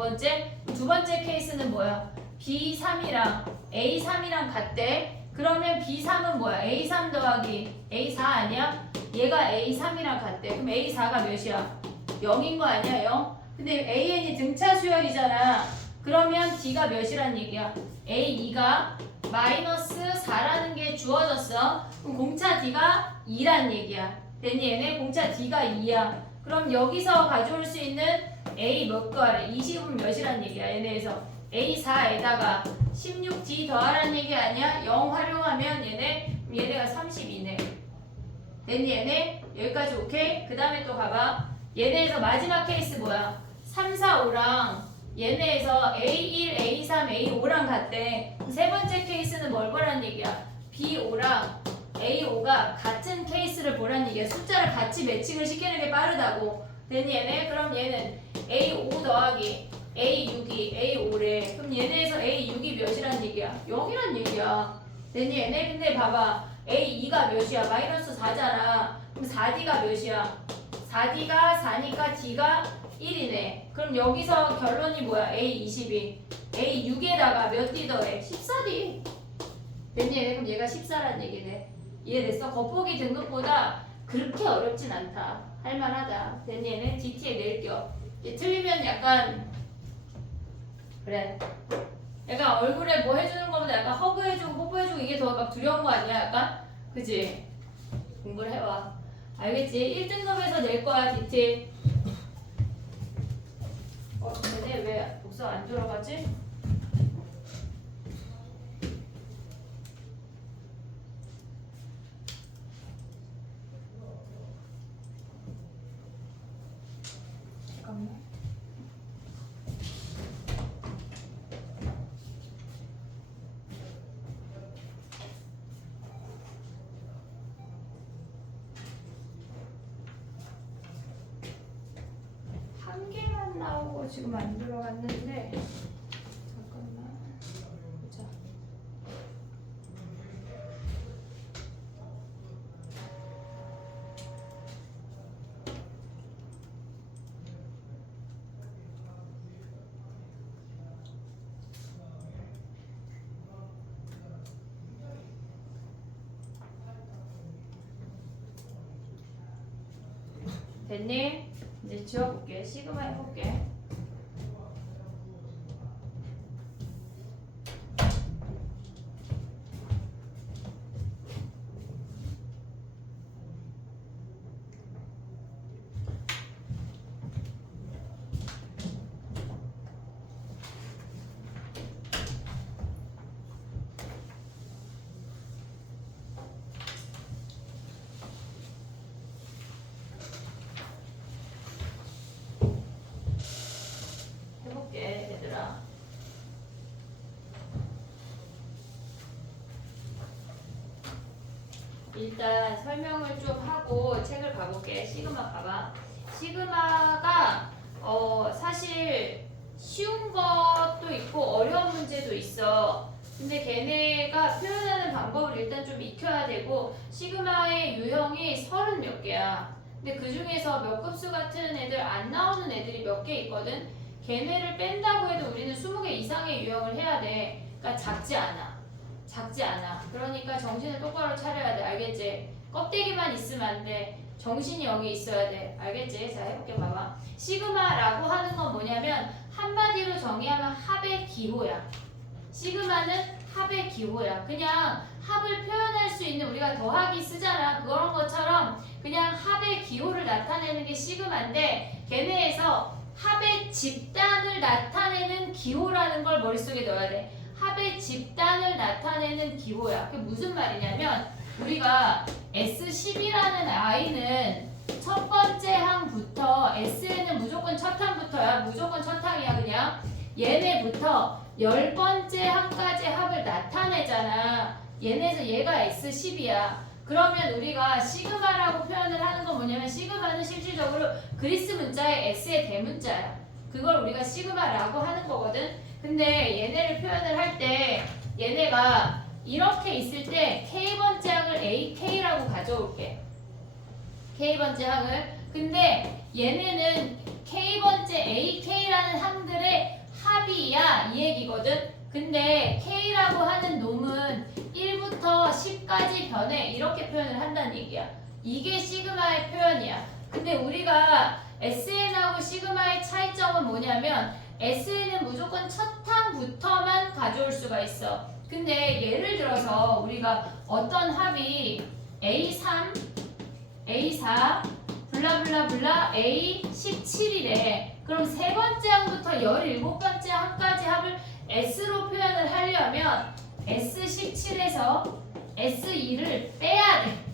두 번째 케이스는 뭐야? B3이랑 A3이랑 같대. 그러면 B3은 뭐야? A3 더하기 A4 아니야? 얘가 A3이랑 같대. 그럼 A4가 몇이야? 0인 거 아니야? 0? 근데 AN이 등차 수열이잖아. 그러면 D가 몇이란 얘기야? A2가 마이너스 4라는 게 주어졌어. 그럼 공차 D가 2란 얘기야. 됐니 얘네? 공차 D가 2야. 그럼 여기서 가져올 수 있는 A 몇 거하래? 20은 몇이란 얘기야? 얘네에서 A4에다가 16D 더하라는 얘기 아니야? 0 활용하면 얘네가 32네. 됐니 얘네? 여기까지 오케이? 그 다음에 또 가봐. 얘네에서 마지막 케이스 뭐야? 3, 4, 5랑 얘네에서 A1, A3, A5랑 같대. 세 번째 케이스는 뭘 보라는 얘기야? B5랑 A5가 같은 케이스를 보라는 얘기야. 숫자를 같이 매칭을 시키는 게 빠르다고. 됐니 얘네? 그럼 얘는 A5 더하기 A6이 A5래. 그럼 얘네에서 A6이 몇이란 얘기야? 0이란 얘기야. 됐니 얘네? 근데 봐봐. A2가 몇이야? 마이너스 4잖아. 그럼 4D가 몇이야? 4D가 4니까 D가 1이네. 그럼 여기서 결론이 뭐야? A22. A6에다가 몇 D 더해? 14D. 됐니 얘네? 그럼 얘가 14란 얘기네. 이해됐어? 겉보기 등급보다 그렇게 어렵진 않다. 할만하다. 됐니 얘네? DT에 낼겨. 틀리면 약간 그래. 약간 얼굴에 뭐 해주는 거보다 약간 허그해주고 뽀뽀해주고 이게 더 막 두려운 거 아니야? 약간? 그치? 공부를 해와. 알겠지? 1등급에서 낼 거야 DT. 근데 왜 복사 안 들어가지? 잠깐만. 한 개만 나오고 지금 안 들어갔는데 잠깐만 보자. 됐니? 이제 지워볼게. 시그마 해볼게. 일단 설명을 좀 하고 책을 봐볼게. 시그마 봐봐. 시그마가 사실 쉬운 것도 있고 어려운 문제도 있어. 근데 걔네가 표현하는 방법을 일단 좀 익혀야 되고, 시그마의 유형이 30몇 개야. 근데 그 중에서 몇 급수 같은 애들 안 나오는 애들이 몇 개 있거든. 걔네를 뺀다고 해도 우리는 20개 이상의 유형을 해야 돼. 그러니까 작지 않아. 작지 않아. 그러니까 정신을 똑바로 차려야 돼. 알겠지? 껍데기만 있으면 안 돼. 정신이 여기 있어야 돼. 알겠지? 자, 해볼게. 봐봐. 시그마라고 하는 건 뭐냐면 한마디로 정의하면 합의 기호야. 시그마는 합의 기호야. 그냥 합을 표현할 수 있는, 우리가 더하기 쓰잖아. 그런 것처럼 그냥 합의 기호를 나타내는 게 시그마인데, 걔네에서 합의 집단을 나타내는 기호라는 걸 머릿속에 넣어야 돼. 합의 집단을 나타내는 기호야. 그게 무슨 말이냐면, 우리가 S10이라는 i는 첫 번째 항부터, S에는 무조건 첫 항부터야. 무조건 첫 항이야. 그냥 얘네부터 10번째 항까지 합을 나타내잖아. 얘네에서 얘가 S10이야. 그러면 우리가 시그마라고 표현을 하는 건 뭐냐면, 시그마는 실질적으로 그리스 문자의 S의 대문자야. 그걸 우리가 시그마라고 하는 거거든. 근데 얘네를 표현을 할 때 얘네가 이렇게 있을 때 K번째 항을 AK라고 가져올게. K번째 항을. 근데 얘네는 K번째 AK라는 항들의 합이야, 이 얘기거든. 근데 K라고 하는 놈은 1부터 10까지 변해, 이렇게 표현을 한다는 얘기야. 이게 시그마의 표현이야. 근데 우리가 SN하고 시그마의 차이점은 뭐냐면, SN은 무조건 첫 항부터만 가져올 수가 있어. 근데 예를 들어서 우리가 어떤 합이 A3, A4, 블라블라블라 A17이래. 그럼 세 번째 항부터 17번째 항까지 합을 S로 표현을 하려면 S17에서 S2를 빼야 돼.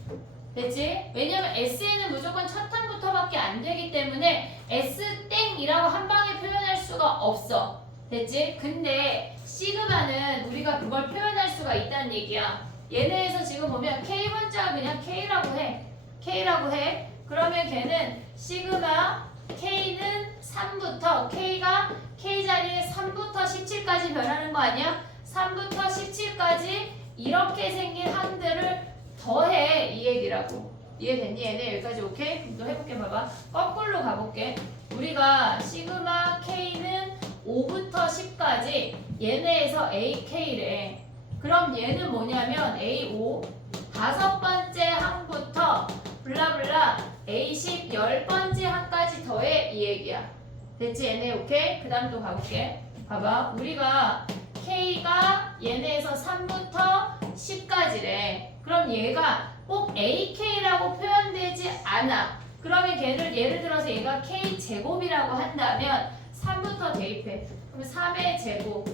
됐지? 왜냐면 SN은 무조건 첫 항부터밖에 안 되기 때문에 S땡이라고 한 방에 표현할 수가 없어. 됐지? 근데 시그마는 우리가 그걸 표현할 수가 있다는 얘기야. 얘네에서 지금 보면 K번째가 그냥 K라고 해. K라고 해. 그러면 걔는 시그마 K는 3부터, K가 K 자리에 3부터 17까지 변하는 거 아니야? 3부터 17까지 이렇게 생긴 항들을 더해, 이 얘기라고. 이해됐니? 얘네 여기까지 오케이? 그럼 또 해볼게. 봐봐. 거꾸로 가볼게. 우리가 시그마 K는 5부터 10까지 얘네에서 AK래. 그럼 얘는 뭐냐면 A5 5번째 항부터 블라블라 A10 10번째 항까지 더해, 이 얘기야. 됐지? 얘네 오케이? 그 다음 또 가볼게. 봐봐. 우리가 K가 얘네에서 3부터 10까지래. 그럼 얘가 꼭 AK라고 표현되지 않아. 그러면 걔를 예를 들어서 얘가 K제곱이라고 한다면 3부터 대입해. 그럼 3의 제곱,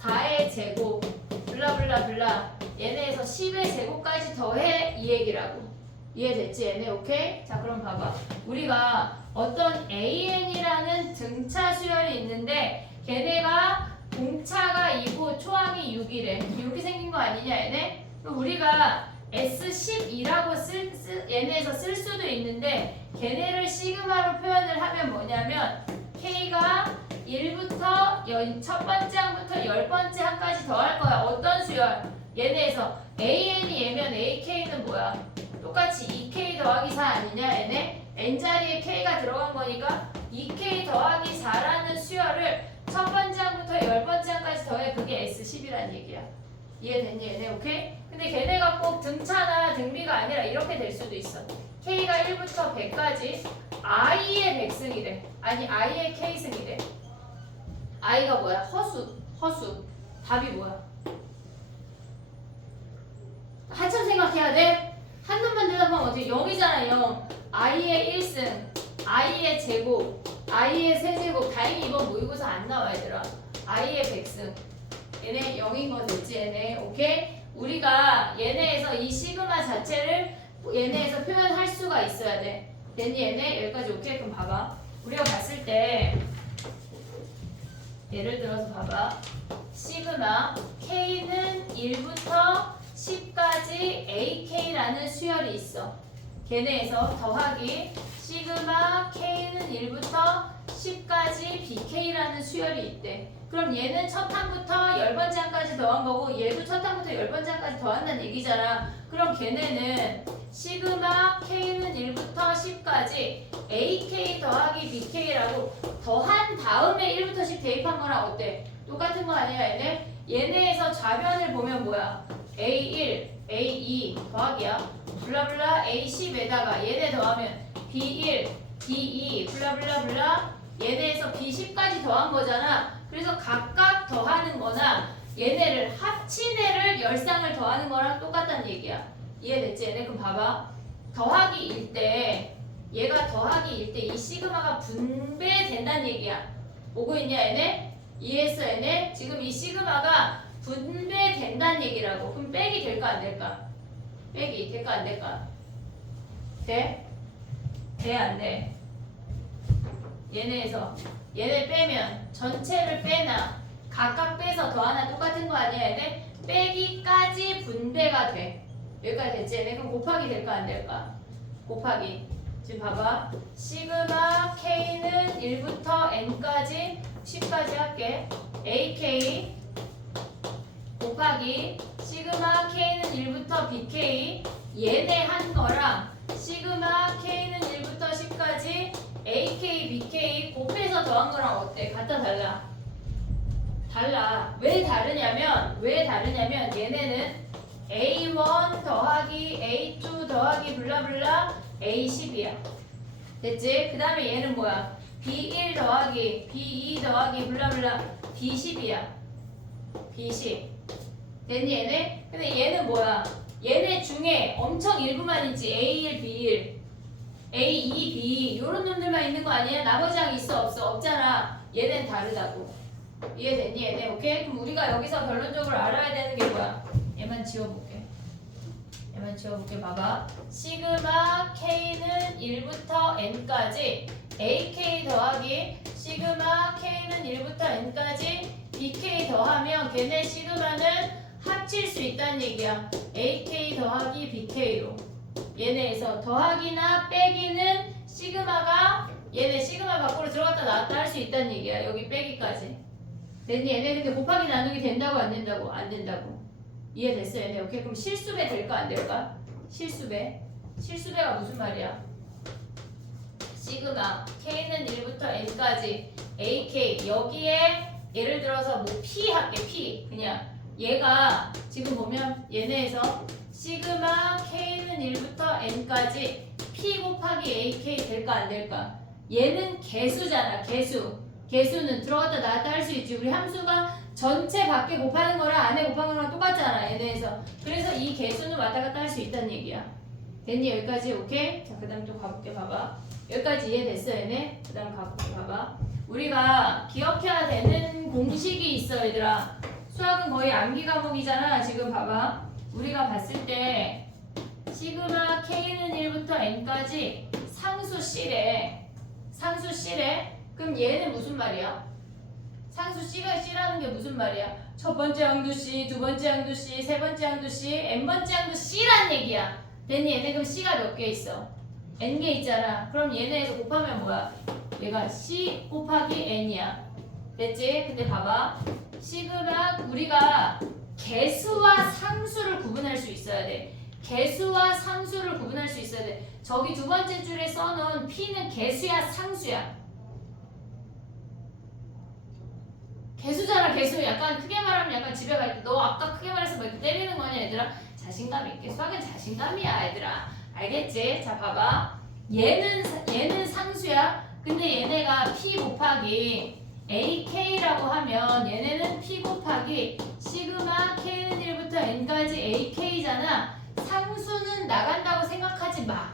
4의 제곱, 블라블라블라 얘네에서 10의 제곱까지 더해, 이 얘기라고. 이해됐지? 얘네 오케이? 자, 그럼 봐봐. 우리가 어떤 AN이라는 등차 수열이 있는데 걔네가 공차가 2고 초항이 6이래. 이렇게 생긴 거 아니냐 얘네? 그럼 우리가 S12라고 얘네에서 쓸 수도 있는데, 걔네를 시그마로 표현을 하면 뭐냐면 K가 1부터 첫 번째 항부터 10번째 항까지 더할 거야. 어떤 수열? 얘네에서 AN이 얘면 AK는 뭐야? 똑같이 2K 더하기 4 아니냐 얘네? N자리에 K가 들어간 거니까 2K 더하기 4라는 수열을 첫 번째 항부터 10번째 항까지 더해. 그게 S10이라는 얘기야. 이해됐니 얘네? 오케이? 근데 걔네가 꼭 등차나 등비가 아니라 이렇게 될 수도 있어. K가 1부터 100까지 I의 100승이래. 아니 I의 K승이래. I가 뭐야? 허수. 답이 뭐야? 한참 생각해야 돼? 한 놈만 대답하면 어떻게? 0이잖아 0. I의 1승, I의 제곱, I의 세제곱. 다행히 이번 모의고사 안 나와 얘들아. I의 100승. 얘네 0인 거 됐지 얘네? 오케이? 우리가 얘네에서 이 시그마 자체를 얘네에서 표현할 수가 있어야 돼. 됐니 얘네? 여기까지 오케이? 그럼 봐봐. 우리가 봤을 때 예를 들어서 봐봐. 시그마 K는 1부터 10까지 AK라는 수열이 있어. 걔네에서 더하기 시그마 K는 1부터 10까지 BK라는 수열이 있대. 그럼 얘는 첫 항부터 10번째 항까지 더한 거고 얘도 첫 항부터 10번째 항까지 더한다는 얘기잖아. 그럼 걔네는 시그마 K는 1부터 10까지 AK 더하기 BK라고 더한 다음에 1부터 10 대입한 거랑 어때? 똑같은 거 아니야 얘네? 얘네에서 좌변을 보면 뭐야? A1, A2 더하기야. 블라블라 A10에다가 얘네 더하면 B1, B2 블라블라블라 얘네에서 B10까지 더한 거잖아. 그래서 각각 더하는 거나 얘네를 합친 애를 열쌍을 더하는 거랑 똑같다는 얘기야. 이해됐지? 얘네 그럼 봐봐. 더하기일 때 얘가 더하기일 때 이 시그마가 분배된다는 얘기야. 오고 있냐 얘네? 이해했어 얘네? 지금 이 시그마가 분배된다는 얘기라고. 그럼 빼기 될까 안 될까? 빼기 될까 안 될까? 돼? 돼 안 돼? 얘네에서 얘네 빼면 전체를 빼나 각각 빼서 더하나 똑같은 거 아니야 얘네? 빼기까지 분배가 돼. 여기까지 됐지 얘네? 그럼 곱하기 될까 안 될까? 곱하기. 지금 봐봐. 시그마 K는 1부터 N까지 10까지 할게. AK 곱하기 시그마 K는 1부터 BK 얘네 한 거랑 시그마 K는 1부터 10까지 AK, BK 곱해서 더한 거랑 어때? 같다 달라? 달라. 왜 다르냐면 얘네는 A1 더하기 A2 더하기 블라블라 A10이야. 됐지? 그 다음에 얘는 뭐야? B1 더하기 B2 더하기 블라블라 B10이야. B10 됐니 얘네? 근데 얘는 뭐야? 얘네 중에 엄청 일부만 있지. A1, B1 A2, B 요런 놈들만 있는 거 아니야? 나머지 항 있어 없어? 없잖아. 얘는 다르다고. 이해됐니 얘네? 오케이? 그럼 우리가 여기서 결론적으로 알아야 되는 게 뭐야? 얘만 지워볼게. 봐봐. 시그마 K는 1부터 N까지 AK 더하기 시그마 K는 1부터 N까지 BK 더하면 걔네 시그마는 합칠 수 있다는 얘기야. AK 더하기 BK로. 얘네에서 더하기나 빼기는 시그마가 얘네 시그마 밖으로 들어갔다 나왔다 할 수 있다는 얘기야. 여기 빼기까지. 됐니? 얘네 근데 곱하기 나누기 된다고 안 된다고? 안 된다고. 이해됐어 얘네? 오케이? 그럼 실수배 될까 안 될까? 실수배가 무슨 말이야? 시그마 K는 1부터 N까지 AK 여기에 예를 들어서 뭐 P 할게. P 그냥 얘가 지금 보면 얘네에서 시그마 K는 1부터 N까지 P 곱하기 AK 될까 안 될까? 얘는 개수잖아. 개수는 들어갔다 나왔다 할 수 있지. 우리 함수가 전체 밖에 곱하는 거랑 안에 곱하는 거랑 똑같잖아. 얘네에서. 그래서 이 개수는 왔다 갔다 할 수 있다는 얘기야. 됐니? 여기까지 오케이? 자, 그 다음 또 가볼게. 봐봐. 여기까지 이해됐어 얘네? 그 다음 가볼게. 봐봐. 우리가 기억해야 되는 공식이 있어 얘들아. 수학은 거의 암기 과목이잖아. 지금 봐봐. 우리가 봤을 때 시그마 K는 1부터 N까지 상수 C래. 그럼 얘는 무슨 말이야? 상수 C라는 게 무슨 말이야? 첫 번째 항도 C, 두 번째 항도 C, 세 번째 항도 C, N번째 항도 C라는 얘기야. 됐니? 얘네 그럼 C가 몇 개 있어? N개 있잖아. 그럼 얘네에서 곱하면 뭐야? 얘가 C 곱하기 N이야. 됐지? 근데 봐봐. 시그마 우리가 개수와 상수를 구분할 수 있어야 돼. 개수와 상수를 구분할 수 있어야 돼. 저기 두 번째 줄에 써놓은 P는 개수야 상수야? 개수잖아. 개수. 약간 크게 말하면 약간 집에 갈 때 너 아까 크게 말해서 뭐 이렇게 때리는 거냐 얘들아? 자신감 있게. 수학은 자신감이야 얘들아. 알겠지? 자 봐봐. 얘는 상수야. 근데 얘네가 P 곱하기 AK라고 하면 얘네는 P 곱하기 시그마 K는 1부터 N까지 AK잖아. 상수는 나간다고 생각하지 마.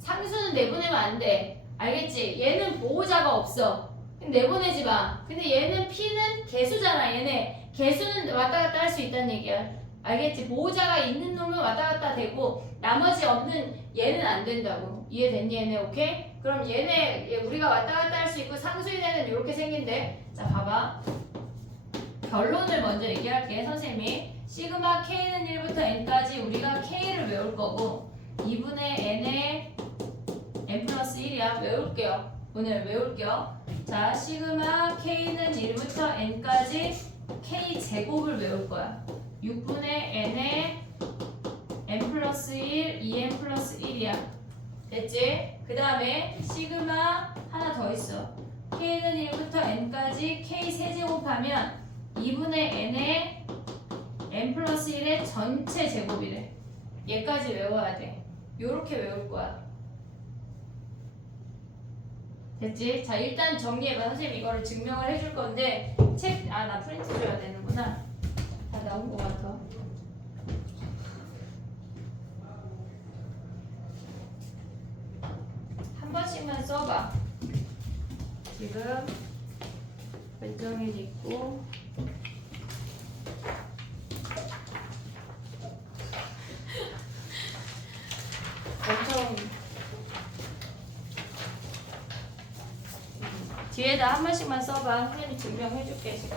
상수는 내보내면 안 돼. 알겠지? 얘는 보호자가 없어. 내보내지 마. 근데 얘는 P는 개수잖아. 얘네 개수는 왔다 갔다 할 수 있다는 얘기야. 알겠지? 보호자가 있는 놈은 왔다 갔다 되고 나머지 없는 얘는 안 된다고. 이해됐니 얘네? 오케이? 그럼 얘네 우리가 왔다 갔다 할 수 있고 상수인 애는 이렇게 생긴대. 자 봐봐. 결론을 먼저 얘기할게. 선생님이 시그마 k는 1부터 n까지 우리가 k를 외울 거고 2분의 n의 n 플러스 1이야. 외울게요. 오늘 외울게요. 자, 시그마 k는 1부터 n까지 k 제곱을 외울 거야. 6분의 n의 n 플러스 1, 2n 플러스 1이야. 됐지? 그 다음에 시그마 하나 더 있어. k는 1부터 n까지 k 세제곱하면 2분의 n의 n 플러스 1의 전체 제곱이래. 얘까지 외워야 돼. 요렇게 외울 거야. 됐지? 자, 일단 정리해봐. 선생님 이거를 증명을 해줄 건데 나 프린트 줘야 되는구나. 다 나온 거 같아. 한 번씩만 써봐. 지금 결정일 있고 엄청 뒤에다 한 번씩만 써봐. 선생님이 증명해줄게 지금.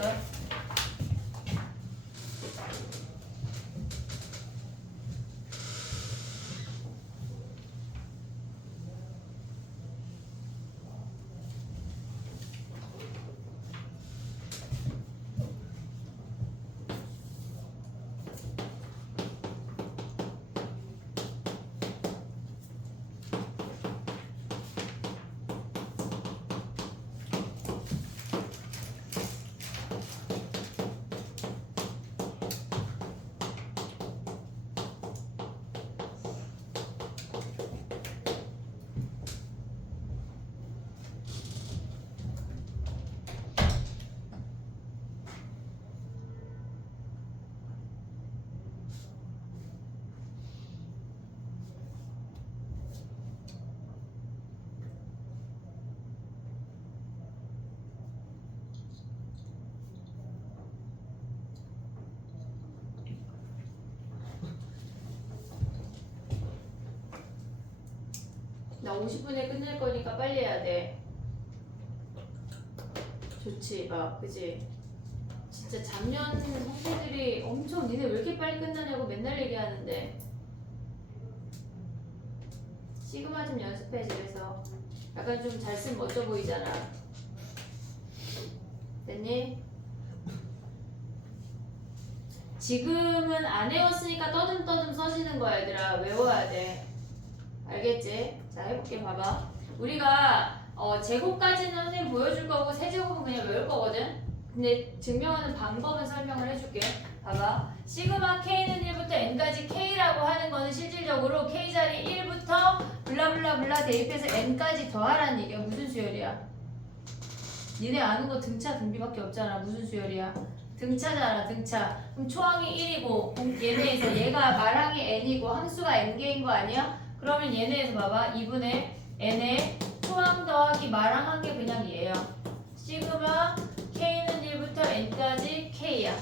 나 50분에 끝낼 거니까 빨리 해야 돼. 좋지, 그지? 진짜 작년 선배들이 엄청 니네 왜 이렇게 빨리 끝나냐고 맨날 얘기하는데 시그마 좀 연습해 집에서. 약간 좀 잘 쓰면 멋져 보이잖아. 됐니? 지금은 안 외웠으니까 떠듬떠듬 써지는 거야 얘들아. 외워야 돼. 알겠지? 자, 해볼게. 봐봐. 우리가 제곱까지는 선생님 보여줄 거고 세제곱은 그냥 외울 거거든. 근데 증명하는 방법은 설명을 해줄게. 봐봐. 시그마 k는 1부터 n까지 k라고 하는 거는 실질적으로 k자리 1부터 블라블라블라 대입해서 n까지 더하라는 얘기야. 무슨 수열이야? 니네 아는 거 등차 등비밖에 없잖아. 무슨 수열이야? 등차잖아. 등차. 그럼 초항이 1이고 얘네에서 얘가 말항이 n이고 항수가 n개인 거 아니야? 그러면 얘네에서 봐봐. 2분의 n의 초항 더하기 말항 한 게 그냥 얘야. 시그마 k는 1부터 n까지 k야.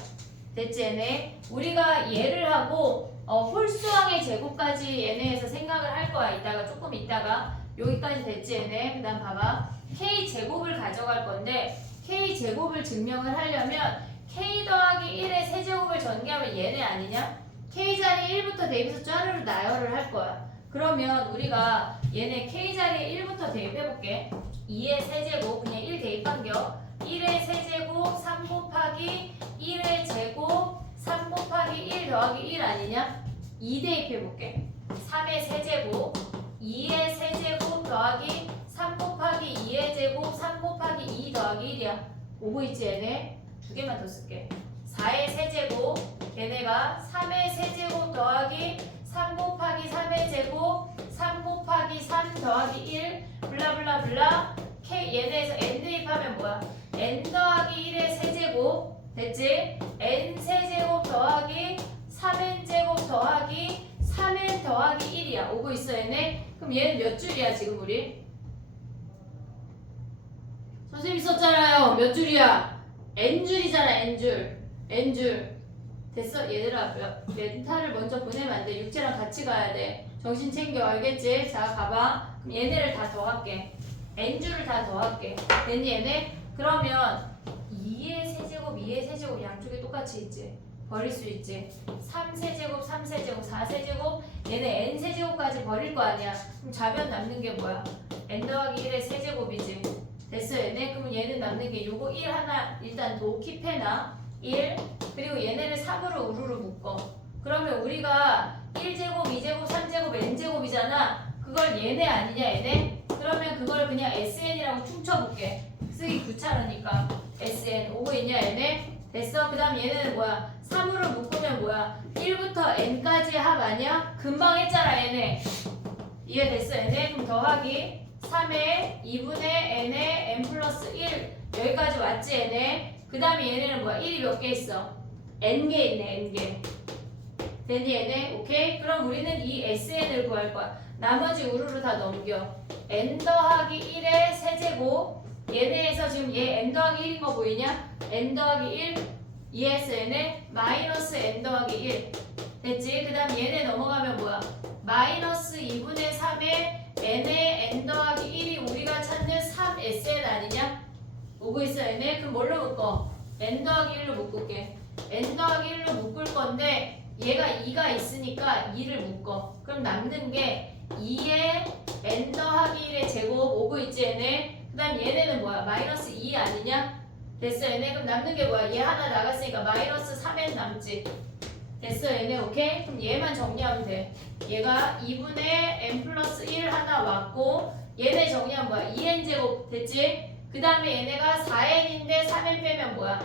됐지 얘네? 우리가 얘를 하고 홀수항의 제곱까지 얘네에서 생각을 할 거야. 이따가 조금 있다가 여기까지 됐지 얘네? 그 다음 봐봐. k 제곱을 가져갈 건데 k 제곱을 증명을 하려면 k 더하기 1의 세제곱을 전개하면 얘네 아니냐? k자리 1부터 대입해서 짜르르 나열을 할 거야. 그러면 우리가 얘네 k자리에 1부터 대입해볼게. 2의 세제곱 그냥 1 대입한겨. 1의 세제곱 3 곱하기 1의 제곱 3 곱하기 1 더하기 1 아니냐? 2 대입해볼게. 3의 세제곱 2의 세제곱 더하기 3 곱하기 2의 제곱 3 곱하기 2 더하기 1이야. 오고 있지 얘네? 두 개만 더 쓸게. 4의 세제곱 얘네가 3의 세제곱 더하기 3 곱하기 3의 제곱 3 곱하기 3 더하기 1 블라블라블라 k 얘네에서 n 대입하면 뭐야? n 더하기 1의 세제곱 됐지? n 세제곱 더하기 3n 제곱 더하기 3n 더하기 1이야. 오고 있어 얘네? 그럼 얘는 몇 줄이야 지금 우리? 선생님이 썼잖아요. 몇 줄이야? n줄이잖아. n줄 됐어? 얘들아 멘탈을 먼저 보내면 안 돼. 육체랑 같이 가야 돼. 정신 챙겨. 알겠지? 자 가봐. 그럼 얘네를 다 더할게. n줄을 다 더할게. 됐니 얘네? 그러면 2의 세제곱 2의 세제곱 양쪽에 똑같이 있지. 버릴 수 있지. 3세제곱, 3세제곱, 4세제곱, 얘네 n세제곱까지 버릴 거 아니야. 그럼 좌변 남는 게 뭐야? n 더하기 1의 세제곱이지. 됐어 얘네? 그러면 얘는 남는 게 요거 1 하나 일단 킵해놔. 1 그리고 얘네를 3으로 우르르 묶어. 그러면 우리가 1제곱, 2제곱, 3제곱, n제곱이잖아. 그걸 얘네 아니냐 얘네? 그러면 그걸 그냥 SN이라고 퉁쳐볼게. 쓰기 귀찮으니까 SN 오고 있냐 얘네? 됐어? 그 다음 얘네는 뭐야? 3으로 묶으면 뭐야? 1부터 n까지 합 아니야? 금방 했잖아 얘네. 이해됐어 얘네? 그럼 더하기 3에 2분의 n에 n 플러스 1 여기까지 왔지 얘네? 그 다음에 얘네는 뭐야? 1이 몇 개 있어? n개 있네 n개. 되니 얘네? 오케이? 그럼 우리는 이 SN을 구할 거야. 나머지 우르르 다 넘겨. n 더하기 1의 세제곱 얘네에서 지금 얘 n 더하기 1인 거 보이냐? n 더하기 1 이해했어 얘네? 마이너스 n 더하기 1 됐지? 그 다음 얘네 넘어가면 뭐야? 마이너스 2분의 3에 n에 n 더하기 1이 우리가 찾는 3sn 아니냐? 오고 있어 얘네? 그럼 뭘로 묶어? n 더하기 1로 묶을게. n 더하기 1로 묶을 건데 얘가 2가 있으니까 2를 묶어. 그럼 남는 게 2에 n 더하기 1의 제곱 오고 있지 얘네? 그 다음 얘네는 뭐야? 마이너스 2 아니냐? 됐어 얘네? 그럼 남는 게 뭐야? 얘 하나 나갔으니까 마이너스 3n 남지. 됐어 얘네? 오케이? 그럼 얘만 정리하면 돼. 얘가 2분의 n 플러스 1 하나 왔고 얘네 정리하면 뭐야? 2n 제곱 됐지? 그 다음에 얘네가 4n인데 3n 빼면 뭐야?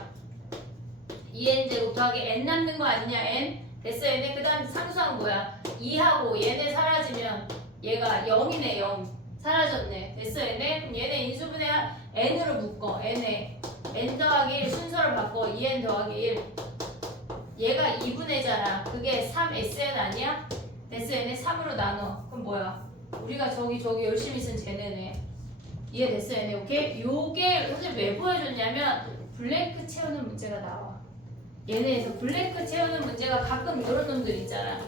2n 제곱 더하기 n 남는 거 아니냐 n? 됐어 얘네? 그 다음 상수항 뭐야? 2하고 얘네 사라지면 얘가 0이네 0 사라졌네. 됐어 얘네? 그럼 얘네 인수분해 n으로 묶어. n에 n 더하기 1 순서를 바꿔. 2n 더하기 1 얘가 2분의잖아. 그게 3sn 아니야? 됐어 얘네? 3으로 나눠. 그럼 뭐야? 우리가 저기 열심히 쓴 쟤네네. 이해됐어 얘네? 오케이? 요게 선생님 왜 보여줬냐면 블랭크 채우는 문제가 나와. 얘네에서 블랭크 채우는 문제가 가끔 요런 놈들 있잖아.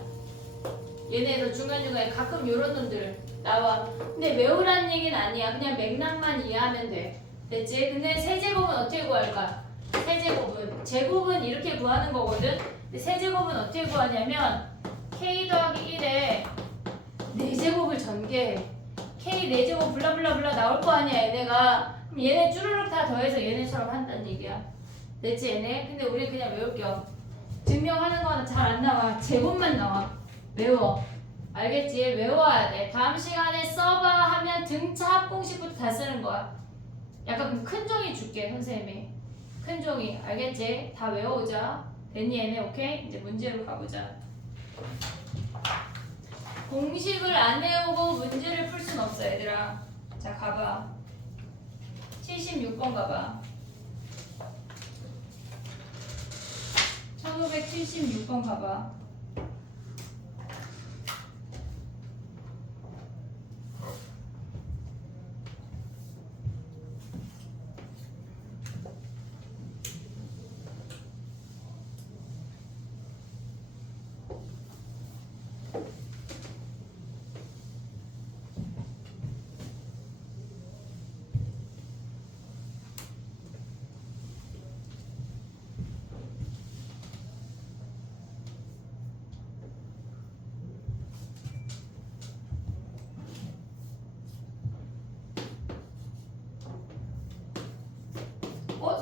얘네에서 중간중간에 가끔 요런 놈들 나와. 근데 외우라는 얘기는 아니야. 그냥 맥락만 이해하면 돼. 됐지? 근데 세제곱은 어떻게 구할까? 세제곱은 제곱은 이렇게 구하는 거거든. 근데 세제곱은 어떻게 구하냐면 k 더하기 1에 4제곱을 전개해. k 4제곱 블라블라블라 나올 거 아니야 얘네가. 그럼 얘네 쭈르륵 다 더해서 얘네처럼 한다는 얘기야. 됐지 얘네? 근데 우리 그냥 외울게요. 증명하는 거는 잘 안 나와. 제곱만 나와. 외워. 알겠지? 외워야 돼. 다음 시간에 써봐 하면 등차 합공식부터 다 쓰는 거야. 약간 그럼 큰 종이 줄게 선생님이. 큰 종이. 알겠지? 다 외워오자. 됐니 얘네? 오케이? 이제 문제로 가보자. 공식을 안 외우고 문제를 풀 순 없어 얘들아. 자 가봐. 76번 가봐. 1576번 가봐.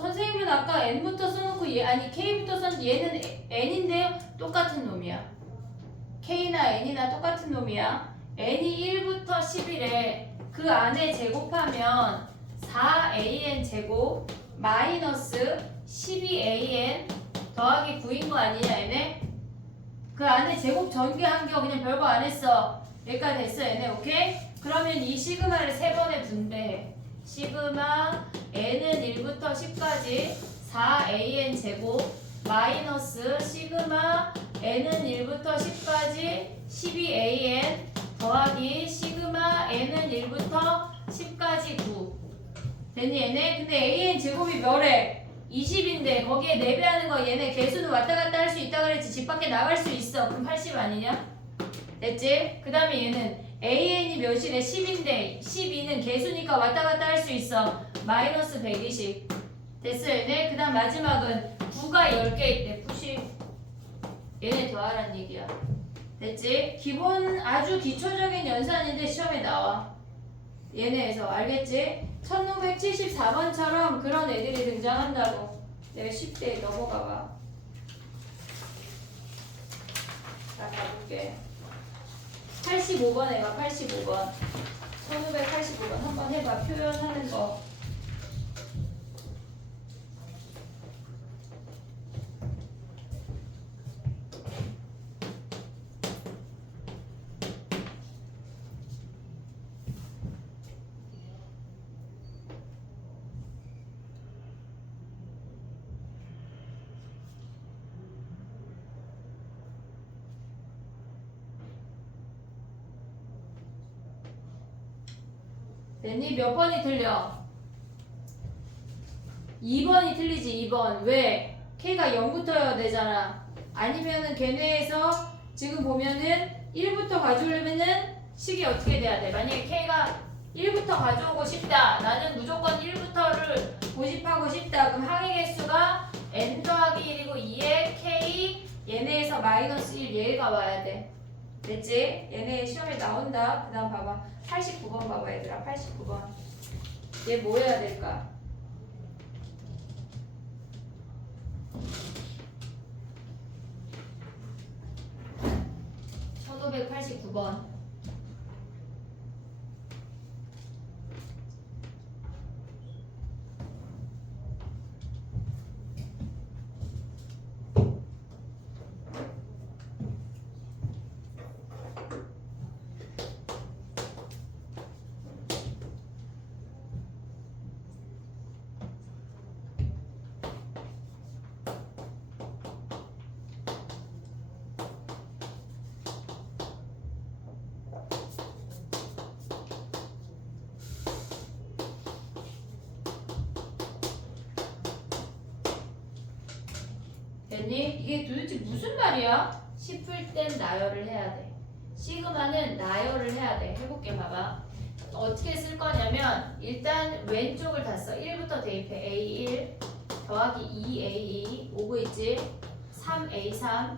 선생님은 아까 n부터 써놓고 아니 k부터 썼는데 얘는 n인데요? 똑같은 놈이야. k나 n이나 똑같은 놈이야. n이 1부터 10이래. 그 안에 제곱하면 4an 제곱 마이너스 12an 더하기 9인 거 아니냐 얘네? 그 안에 제곱 전개한 거 그냥 별거 안 했어. 여기까지 됐어 얘네. 오케이? 그러면 이 시그마를 3번에 분배해. 시그마 n은 1부터 10까지 4an 제곱 마이너스 시그마 n은 1부터 10까지 12an 더하기 시그마 n은 1부터 10까지 9 됐니 얘네? 근데 an 제곱이 몇에? 20인데 거기에 4배하는 거 얘네 개수는 왔다 갔다 할 수 있다 그랬지. 집 밖에 나갈 수 있어. 그럼 80 아니냐? 됐지? 그 다음에 얘는 an이 몇이래? 10인데 12는 개수니까 왔다 갔다 할 수 있어. 마이너스 120 됐어 얘네? 그 다음 마지막은 9가 10개 있대. 90 얘네 더하란 얘기야. 됐지? 기본 아주 기초적인 연산인데 시험에 나와. 얘네에서 알겠지? 1574번처럼 그런 애들이 등장한다고. 내가 10대 넘어가봐. 자, 가볼게. 85번 해봐. 85번. 1585번 한번 해봐. 표현하는 거. 됐니? 몇 번이 틀려? 2번이 틀리지. 2번. 왜? K가 0부터여야 되잖아. 아니면은 걔네에서 지금 보면은 1부터 가져오려면은 식이 어떻게 돼야 돼? 만약에 K가 1부터 가져오고 싶다. 나는 무조건 1부터를 고집하고 싶다. 그럼 항의 개수가 n 더하기 1이고 2에 K 얘네에서 마이너스 1 얘가 와야 돼. 됐지? 얘네 시험에 나온다. 그 다음 봐봐. 89번 봐봐 얘들아. 89번. 얘 뭐 해야 될까? (1589번) 됐니? 이게 도대체 무슨 말이야? 싶을 땐 나열을 해야 돼. 시그마는 나열을 해야 돼. 해볼게 봐봐. 어떻게 쓸 거냐면 일단 왼쪽을 다 써. 1부터 대입해. A1 더하기 2A2 오고 있지? 3A3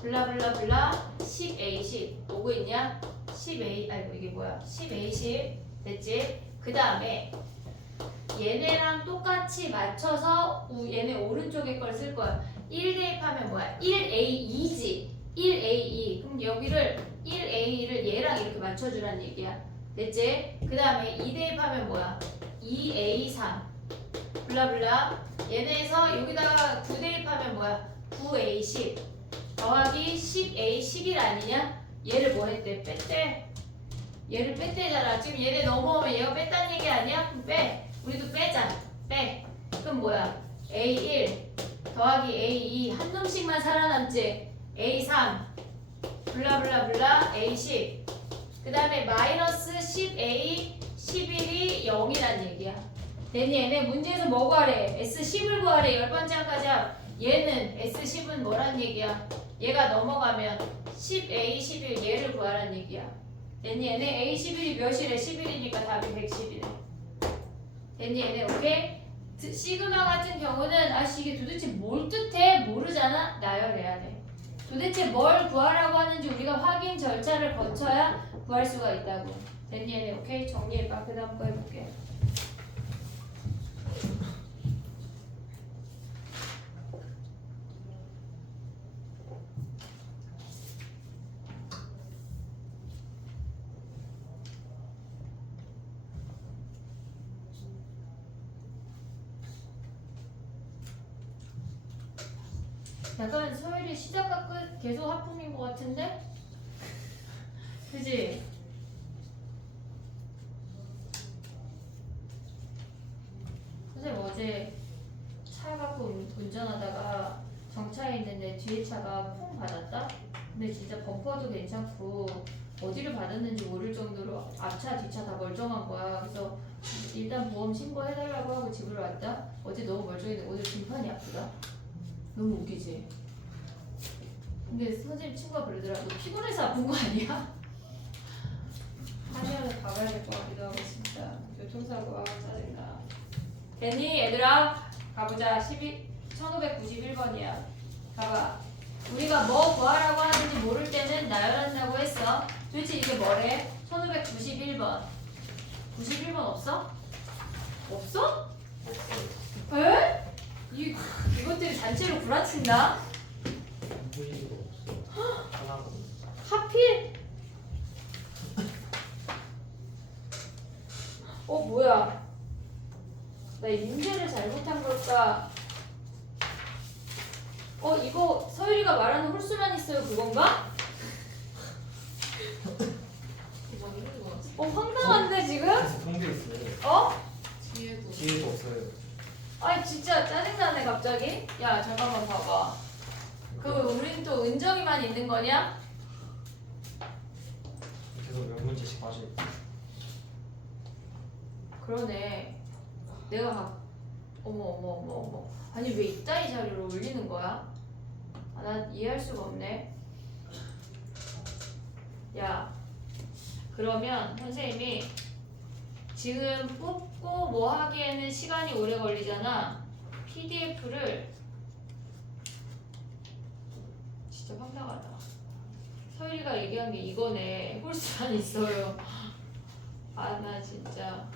블라블라블라 10A10 오고 있냐? 10A 아이고 이게 뭐야? 10A10 됐지? 그 다음에 얘네랑 똑같이 맞춰서 얘네 오른쪽에 걸 쓸 거야. 1 대입하면 뭐야? 1A2지. 1A2. 그럼 여기를 1A2를 얘랑 이렇게 맞춰주란 얘기야. 됐지? 그 다음에 2 대입하면 뭐야? 2A3. 블라블라. 얘네에서 여기다가 9 대입하면 뭐야? 9A10. 더하기 10A11 아니냐? 얘를 뭐 했대? 뺐대. 얘를 뺐대잖아. 지금 얘네 넘어오면 얘가 뺐다는 얘기 아니야? 그럼 빼. 우리도 빼자. 빼. 그럼 뭐야? A1 더하기 A2 한 놈씩만 살아남지. A3 블라블라블라 A10 그 다음에 마이너스 10A 11이 0이란 얘기야. 됐니? 얘네 문제에서 뭐 구하래? S10을 구하래. 10번째 한까지 합. 얘는 S10은 뭐란 얘기야? 얘가 넘어가면 10A 11 얘를 구하란 얘기야. 됐니? 얘네 A11이 몇이래? 11이니까 답이 110이래. 됐니? 얘네 오케이? 시그마 같은 경우는 아씨 이게 도대체 뭘 뜻해? 모르잖아? 나열해야 돼. 도대체 뭘 구하라고 하는지 우리가 확인 절차를 거쳐야 구할 수가 있다고. 됐니? 얘네 오케이? 정리해봐. 그 다음 거 해볼게. 약간 서열이 시작과 끝 계속 하품인 것 같은데? 그지? 선생님 어제 차 갖고 운전하다가 정차해 있는데 뒤에 차가 퐁 받았다? 근데 진짜 범퍼도 괜찮고 어디를 받았는지 모를 정도로 앞차 뒤차 다 멀쩡한 거야. 그래서 일단 보험 신고해달라고 하고 집으로 왔다? 어제 너무 멀쩡했는데 오늘 등판이 아프다? 너무 웃기지? 근데 선생님 친구가 그러더라. 너 피곤해서 아픈 거 아니야? 한의원에 가봐야 될 것 같기도 하고 진짜 교통사고 아 짜증나. 됐니 얘들아? 가보자. 1591번이야. 가봐. 우리가 뭐 구하라고 하는지 모를 때는 나열한다고 했어. 도대체 이게 뭐래? 1591번. 91번 없어? 없어? 없어요. 에? 이것들이 단체로 구라친다? 보이지도 없어. 하나도 없어. 하필? 뭐야? 나 이 문제를 잘못한 걸까? 이거 서율이가 말하는 홀수만 있어요 그건가? 황당한데 지금? 그래서 통계 있어요. 어? 뒤에도 없어요. 아니 진짜 짜증나네 갑자기. 야 잠깐만 봐봐. 우린 또 은정이만 있는 거냐? 계속 몇 문제씩 마실. 그러네. 어머. 아니 왜 이따위 자료를 올리는 거야? 나 이해할 수가 없네. 야, 그러면 선생님이 지금 뽑고 뭐 하기에는 시간이 오래 걸리잖아. PDF를 진짜 황당하다. 서율이가 얘기한 게 이거네. 홀수만 있어요. 나 진짜.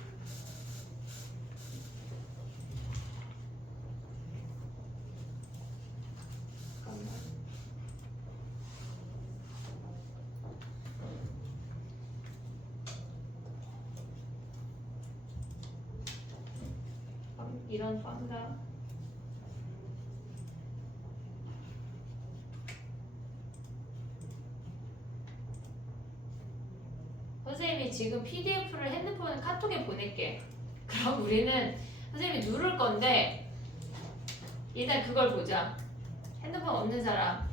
잠깐만. 이런 황당. 선생님이 지금 PDF를 핸드폰 카톡에 보낼게. 그럼 우리는 선생님이 누를 건데 일단 그걸 보자. 핸드폰 없는 사람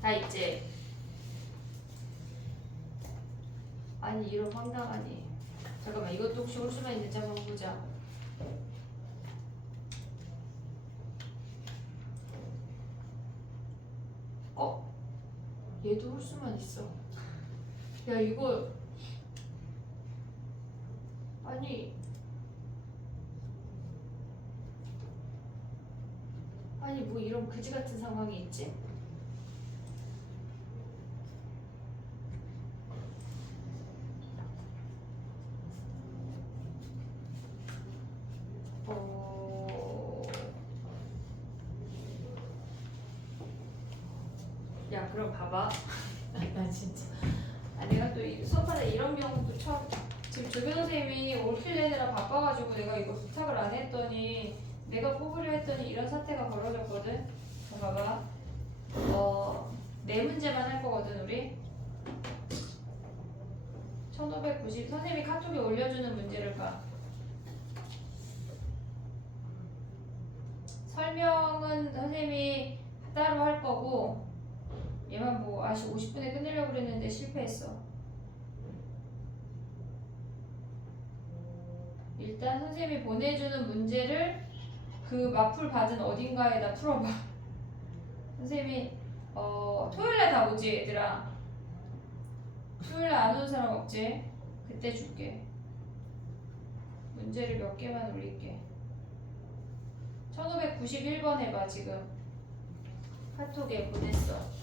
다 있지? 아니 이런 황당하니. 잠깐만 이것도 혹시 올 수만 있는지 한번 보자. 얘도 올 수만 있어. 야 이거 아니 뭐 이런 그지 같은 상황이 있지? 야 그럼 봐봐. 나 진짜. 내가 또 수업하다 이런 경우도 처음. 지금 조교 선생님이 올킬 내느라 바빠가지고 내가 이거 부탁을 안 했더니 내가 뽑으려 했더니 이런 사태가 벌어졌거든. 봐봐. 네 문제만 할 거거든 우리. 1590 선생님이 카톡에 올려주는 문제를 봐. 설명은 선생님이 따로 할 거고 얘만 뭐 50분에 끝내려고 그랬는데 실패했어. 일단 선생님이 보내주는 문제를 그 마풀 받은 어딘가에다 풀어봐. 선생님이 토요일날 다 오지 얘들아. 토요일날 안 오는 사람 없지? 그때 줄게. 문제를 몇 개만 올릴게. 1591번 해봐 지금. 카톡에 보냈어.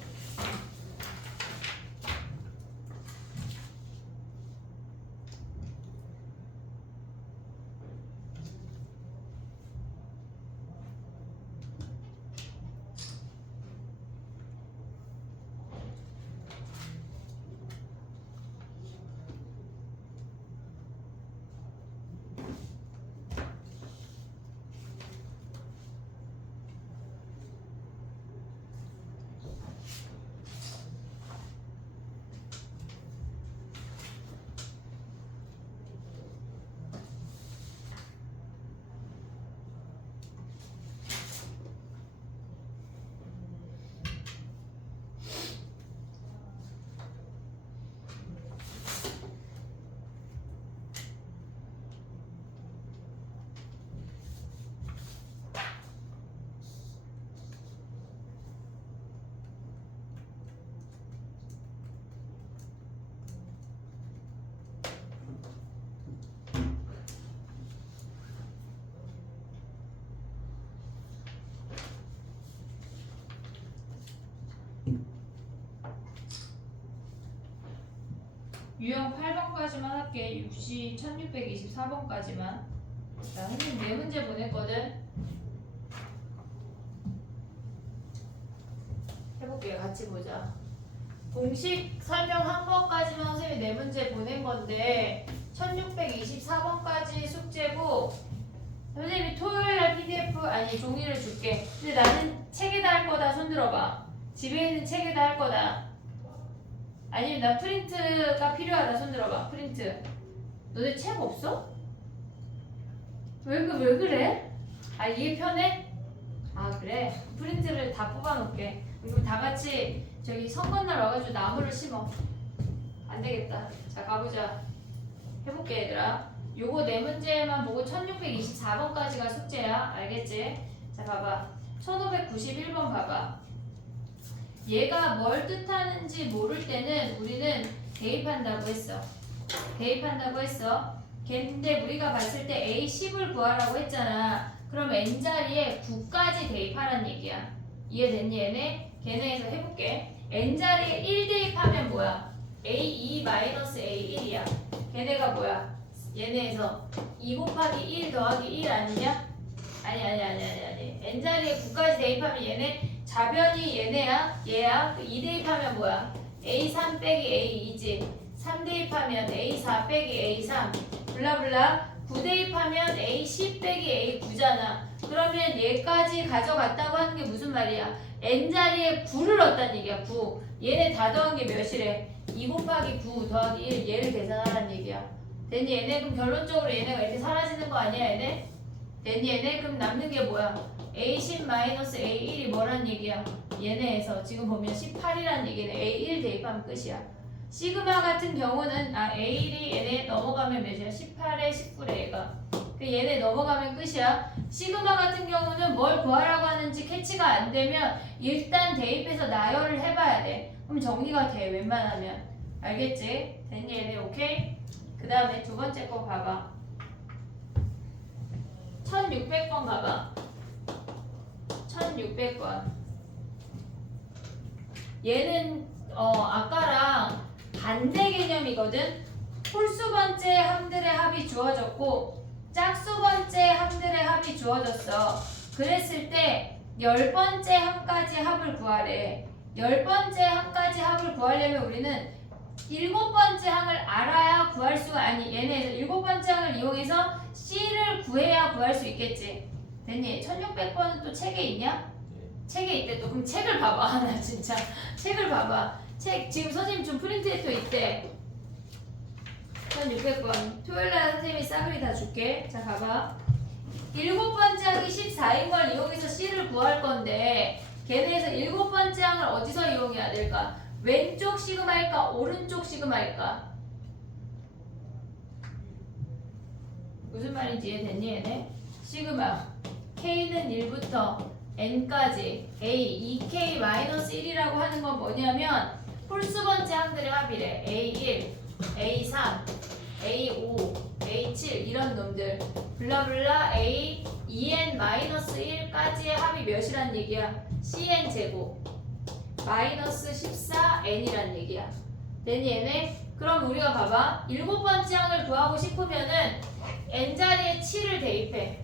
유형 8번까지만 할게. 1624번까지만. 자, 선생님 네 문제 보냈거든. 해볼게요. 같이 보자. 공식 설명 한 번까지만 선생님이 네 문제 보낸 건데 1624번까지 숙제고 선생님이 토요일날 PDF 아니 종이를 줄게. 근데 나는 책에다 할 거다. 손 들어봐. 집에 있는 책에다 할 거다. 아니면 나 프린트가 필요하다. 손 들어봐. 프린트. 너네 책 없어? 왜 그래? 아 이게 편해? 아 그래? 프린트를 다 뽑아놓을게. 그럼 다 같이 저기 선거날 와가지고 나무를 심어. 안 되겠다. 자 가보자. 해볼게 얘들아. 요거 네 문제만 보고 1624번까지가 숙제야. 알겠지? 자 봐봐. 1591번 봐봐. 얘가 뭘 뜻하는지 모를 때는 우리는 대입한다고 했어. 대입한다고 했어. 근데 우리가 봤을 때 A10을 구하라고 했잖아. 그럼 N자리에 9까지 대입하란 얘기야. 이해됐니 얘네? 걔네에서 해볼게. N자리에 1 대입하면 뭐야? A2-A1이야. 걔네가 뭐야? 얘네에서 2 곱하기 1 더하기 1 아니냐? 아니. N자리에 9까지 대입하면 얘네 자변이 얘네야? 얘야? 2 대입하면 뭐야? A3 빼기 A2지. 3 대입하면 A4 빼기 A3 블라블라. 9 대입하면 A10 빼기 A9잖아. 그러면 얘까지 가져갔다고 하는 게 무슨 말이야? N자리에 9를 넣었다는 얘기야. 9. 얘네 다 더한 게 몇이래? 2 곱하기 9 더하기 1 얘를 계산하라는 얘기야. 됐니 얘네? 그럼 결론적으로 얘네가 이렇게 사라지는 거 아니야 얘네? 됐니 얘네? 그럼 남는 게 뭐야? A10 마이너스 A1이 뭐란 얘기야? 얘네에서 지금 보면 18이란 얘기네. A1 대입하면 끝이야. 시그마 같은 경우는 A1이 얘네 넘어가면 몇이야? 18에 19래 얘가. 그 얘네 넘어가면 끝이야. 시그마 같은 경우는 뭘 구하라고 하는지 캐치가 안 되면 일단 대입해서 나열을 해봐야 돼. 그럼 정리가 돼 웬만하면. 알겠지? 됐니 얘네? 오케이? 그 다음에 두 번째 거 봐봐. 1600번 가봐. 1600번. 얘는 아까랑 반대 개념이거든. 홀수 번째 항들의 합이 주어졌고 짝수 번째 항들의 합이 주어졌어. 그랬을 때 10번째 항까지 합을 구하래. 10번째 항까지 합을 구하려면 우리는 7번째 항을 알아야 구할 수가 아니 얘네에서 7번째 항을 이용해서 C를 구해야 구할 수 있겠지. 됐니? 1600번은 또 책에 있냐? 책에 있대. 또 그럼 책을 봐봐. 나 진짜 책을 봐봐. 책 지금 선생님 좀 프린트해도 있대. 1600번 토요일날 선생님이 싸그리 다 줄게. 자 봐봐. 7번째 항이 14인 걸 이용해서 C를 구할 건데 걔네에서 7번째 항을 어디서 이용해야 될까? 왼쪽 시그마일까? 오른쪽 시그마일까? 무슨 말인지 이해됐니 얘네? 시그마 K는 1부터 N까지 A 2K-1이라고 하는 건 뭐냐면 홀수 번째 항들의 합이래. A1, A3, A5, A7 이런 놈들 블라블라 A 2N-1까지의 합이 몇이란 얘기야? CN 제곱 마이너스 14N이란 얘기야. 됐니 얘네? 그럼 우리가 봐봐. 7번째 항을 구하고 싶으면은 N자리에 7을 대입해.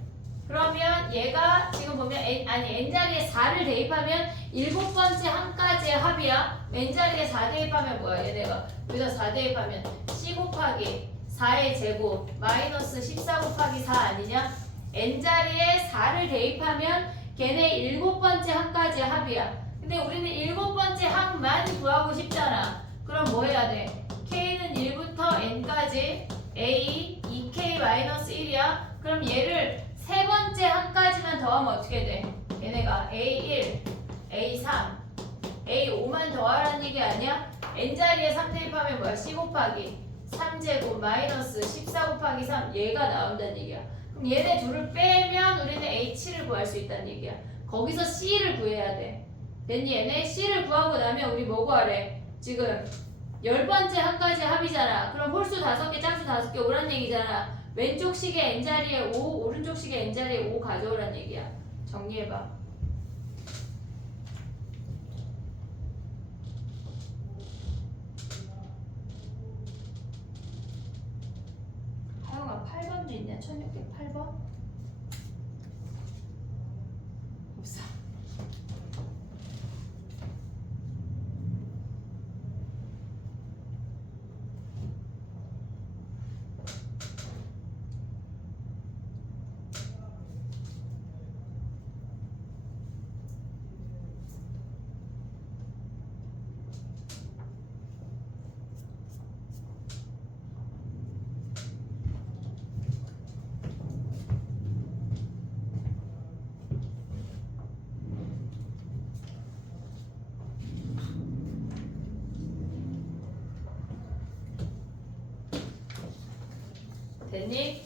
그러면 얘가 지금 보면 N자리에 4를 대입하면 7번째 항까지의 합이야. N자리에 4 대입하면 뭐야? 얘네가 여기다 4 대입하면 C 곱하기 4의 제곱 마이너스 14 곱하기 4 아니냐? N자리에 4를 대입하면 걔네 7번째 항까지의 합이야. 근데 우리는 7번째 항만 구하고 싶잖아. 그럼 뭐 해야 돼? K는 1부터 N까지 A 2K-1이야. 그럼 얘를 세 번째 항까지만 더하면 어떻게 돼? 얘네가 A1, A3, A5만 더하라는 얘기 아니야? N자리에 3 대입하면 뭐야? C 곱하기 3제곱 마이너스 14 곱하기 3 얘가 나온다는 얘기야. 그럼 얘네 둘을 빼면 우리는 A7을 구할 수 있다는 얘기야. 거기서 C를 구해야 돼. 됐니 얘네? C를 구하고 나면 우리 뭐 구하래? 지금 10번째 항까지 합이잖아. 그럼 홀수 5개, 짝수 5개 오란 얘기잖아. 왼쪽 식의 N자리에 5, 오른쪽 식의 N자리에 5 가져오란 얘기야. 정리해봐. 있냐? 1608번? 없어. 됐니?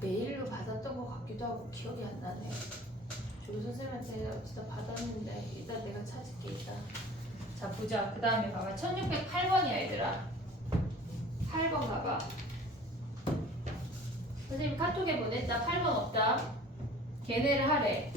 메일로 받았던 것 같기도 하고 기억이 안 나네. 조교 선생님한테 어디다 받았는데 일단 내가 찾을게 일단. 자 보자. 그 다음에 봐봐. 1608번이야 얘들아. 8번 봐봐. 선생님 카톡에 보냈다. 8번 없다. 걔네를 하래.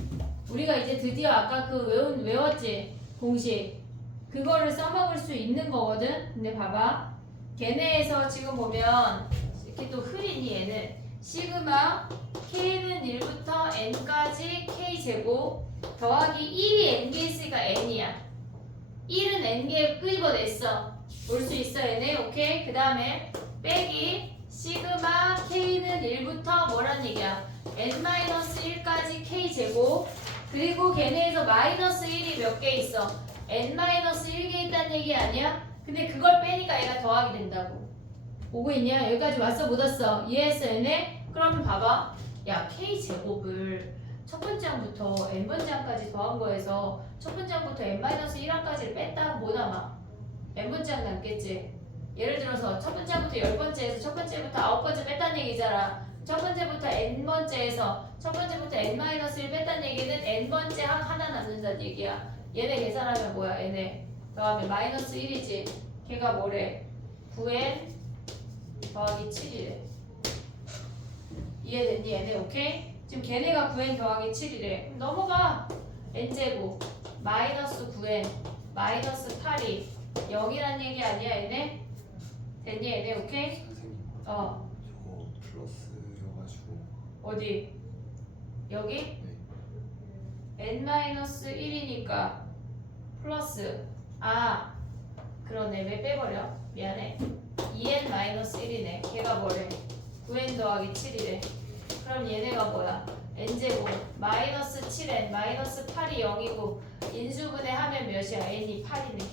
우리가 이제 드디어 아까 그 외웠지? 공식. 그거를 써먹을 수 있는 거거든. 근데 봐봐. 걔네에서 지금 보면 이렇게 또 흐리니 얘는 시그마 k는 1부터 n까지 k제곱 더하기 1이 n개 있으니까 n이야. 1은 n개 끄집어냈어. 올 수 있어 얘네. 오케이. 그 다음에 빼기 시그마 k는 1부터 뭐란 얘기야? n-1까지 k제곱 그리고 걔네에서 마이너스 1이 몇 개 있어? n-1개 있다는 얘기 아니야? 근데 그걸 빼니까 얘가 더하게 된다고. 오고 있냐? 여기까지 왔어 못 왔어? 이해했어 얘네? 그러면 봐봐. 야 k제곱을 첫 번째 항부터 n번째 항까지 더한 거에서 첫 번째 항부터 n-1항까지를 뺐다면 뭐 남아? n번째 항 남겠지? 예를 들어서 첫 번째 항부터 10번째에서 첫 번째부터 9번째 뺐다는 얘기잖아. 첫 번째부터 n번째에서 첫 번째부터 n-1을 뺐다는 얘기는 n번째 항 하나 남는다는 얘기야. 얘네 계산하면 뭐야 얘네 그다음에 마이너스 1이지. 걔가 뭐래? 9n 더하기 7이래. 이해됐니 얘네? 오케이? 지금 걔네가 9n 더하기 7이래. 넘어가. n제곱 마이너스 9n 마이너스 8이 0이란 얘기 아니야 얘네? 됐니 얘네? 오케이? 선생님 어 저거 플러스여가지고 어디? 여기? 네. n-1이니까 플러스 아 그러네. 왜 빼버려? 미안해. 2n-1이네. 걔가 뭐래? 9n 더하기 7이래. 그럼 얘네가 뭐야? n제곱 마이너스 7n 마이너스 8이 0이고 인수분해 하면 몇이야? n이 8이네.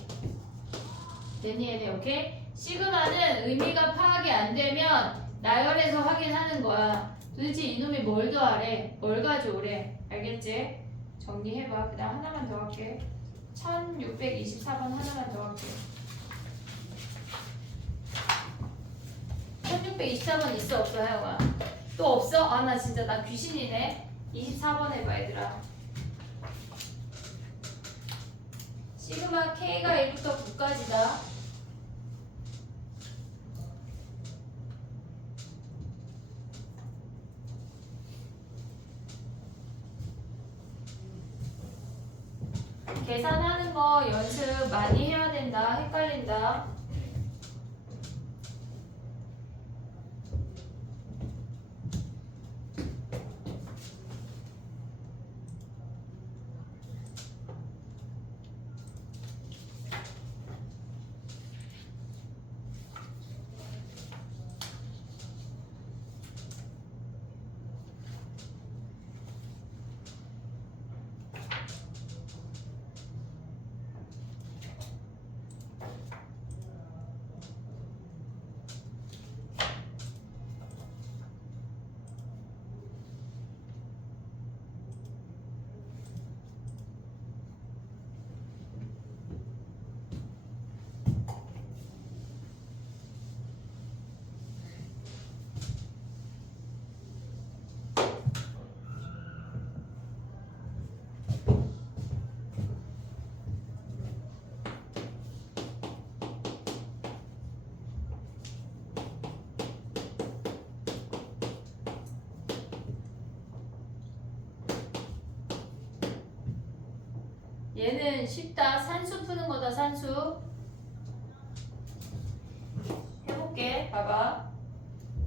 됐니 얘네? 오케이? 시그마는 의미가 파악이 안 되면 나열해서 확인하는 거야. 도대체 이놈이 뭘 더하래? 뭘 가져오래? 알겠지? 정리해봐. 그 다음 하나만 더 할게. 1624번 하나만 더 할게. 1624번 있어 없어 하영아? 또 없어? 아 나 진짜 나 귀신이네. 24번 해봐 얘들아. 시그마 K가 1부터 9까지다. 계산하는 거 연습 많이 해야 된다. 헷갈린다. 얘는 쉽다. 산수 푸는 거다 산수. 봐봐.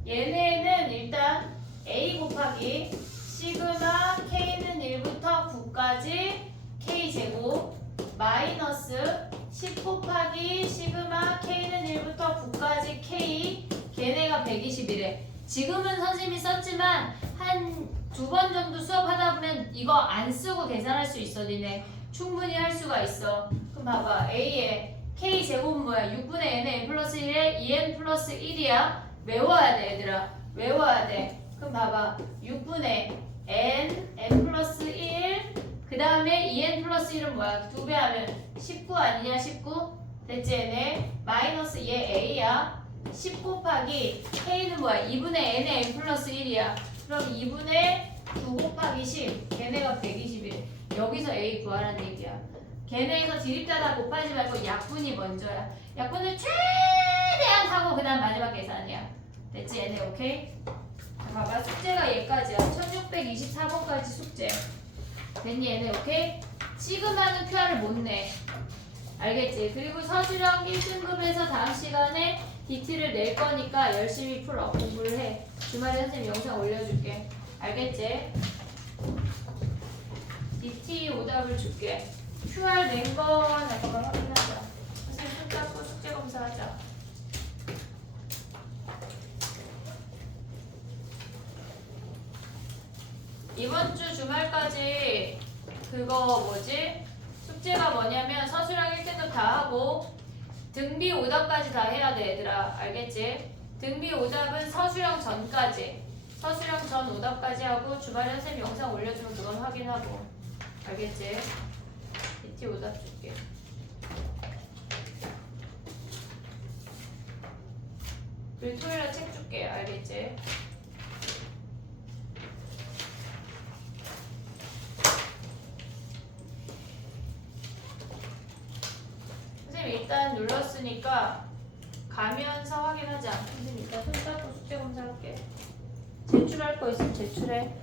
얘네는 일단 A 곱하기 시그마 K는 1부터 9까지 K제곱 마이너스 10 곱하기 시그마 K는 1부터 9까지 K 걔네가 120이래. 지금은 선생님이 썼지만 한 2번 정도 수업하다 보면 이거 안 쓰고 계산할 수 있어. 니네 충분히 할 수가 있어. 그럼 봐봐. A에 K제곱은 뭐야? 6분의 N에 플러스 1에 2N 플러스 1이야. 외워야 돼 얘들아. 외워야 돼. 그럼 봐봐. 6분의 N 플러스 1 그 다음에 2N 플러스 1은 뭐야? 2배 하면 19 아니냐? 19 됐지 얘네? 마이너스 얘 A야. 10 곱하기 K는 뭐야? 2분의 N에 N 플러스 1이야. 그럼 2분의 9 곱하기 10 걔네가 120이래. 여기서 A 구하라는 얘기야. 걔네에서 디립자다 곱하지 말고 약분이 먼저야. 약분을 최대한 하고 그 다음 마지막 계산이야. 됐지 얘네 오케이? 자, 봐봐 숙제가 얘까지야. 1624번까지 숙제. 됐니 얘네 오케이? 시그마는 QR을 못 내. 알겠지? 그리고 서술형 1등급에서 다음 시간에 DT를 낼 거니까 열심히 풀어. 공부를 해. 주말에 선생님 영상 올려줄게. 알겠지? DT 오답을 줄게. QR 낸 건 잠깐만 확인하자. 선생님 손 잡고 숙제 검사하자. 이번 주 주말까지 그거 뭐지? 숙제가 뭐냐면 서술형 1등급 다 하고 등비 오답까지 다 해야 돼 얘들아. 알겠지? 등비 오답은 서술형 전까지. 서술형 전 오답까지 하고 주말에 선생님 영상 올려주면 그건 확인하고. 알겠지? DT 오답 줄게. 그리고 토요일에 책 줄게. 알겠지? 선생님 일단 눌렀으니까 가면서 확인하자. 선생님 일단 손 잡고 숙제 검사할게. 제출할 거 있으면 제출해.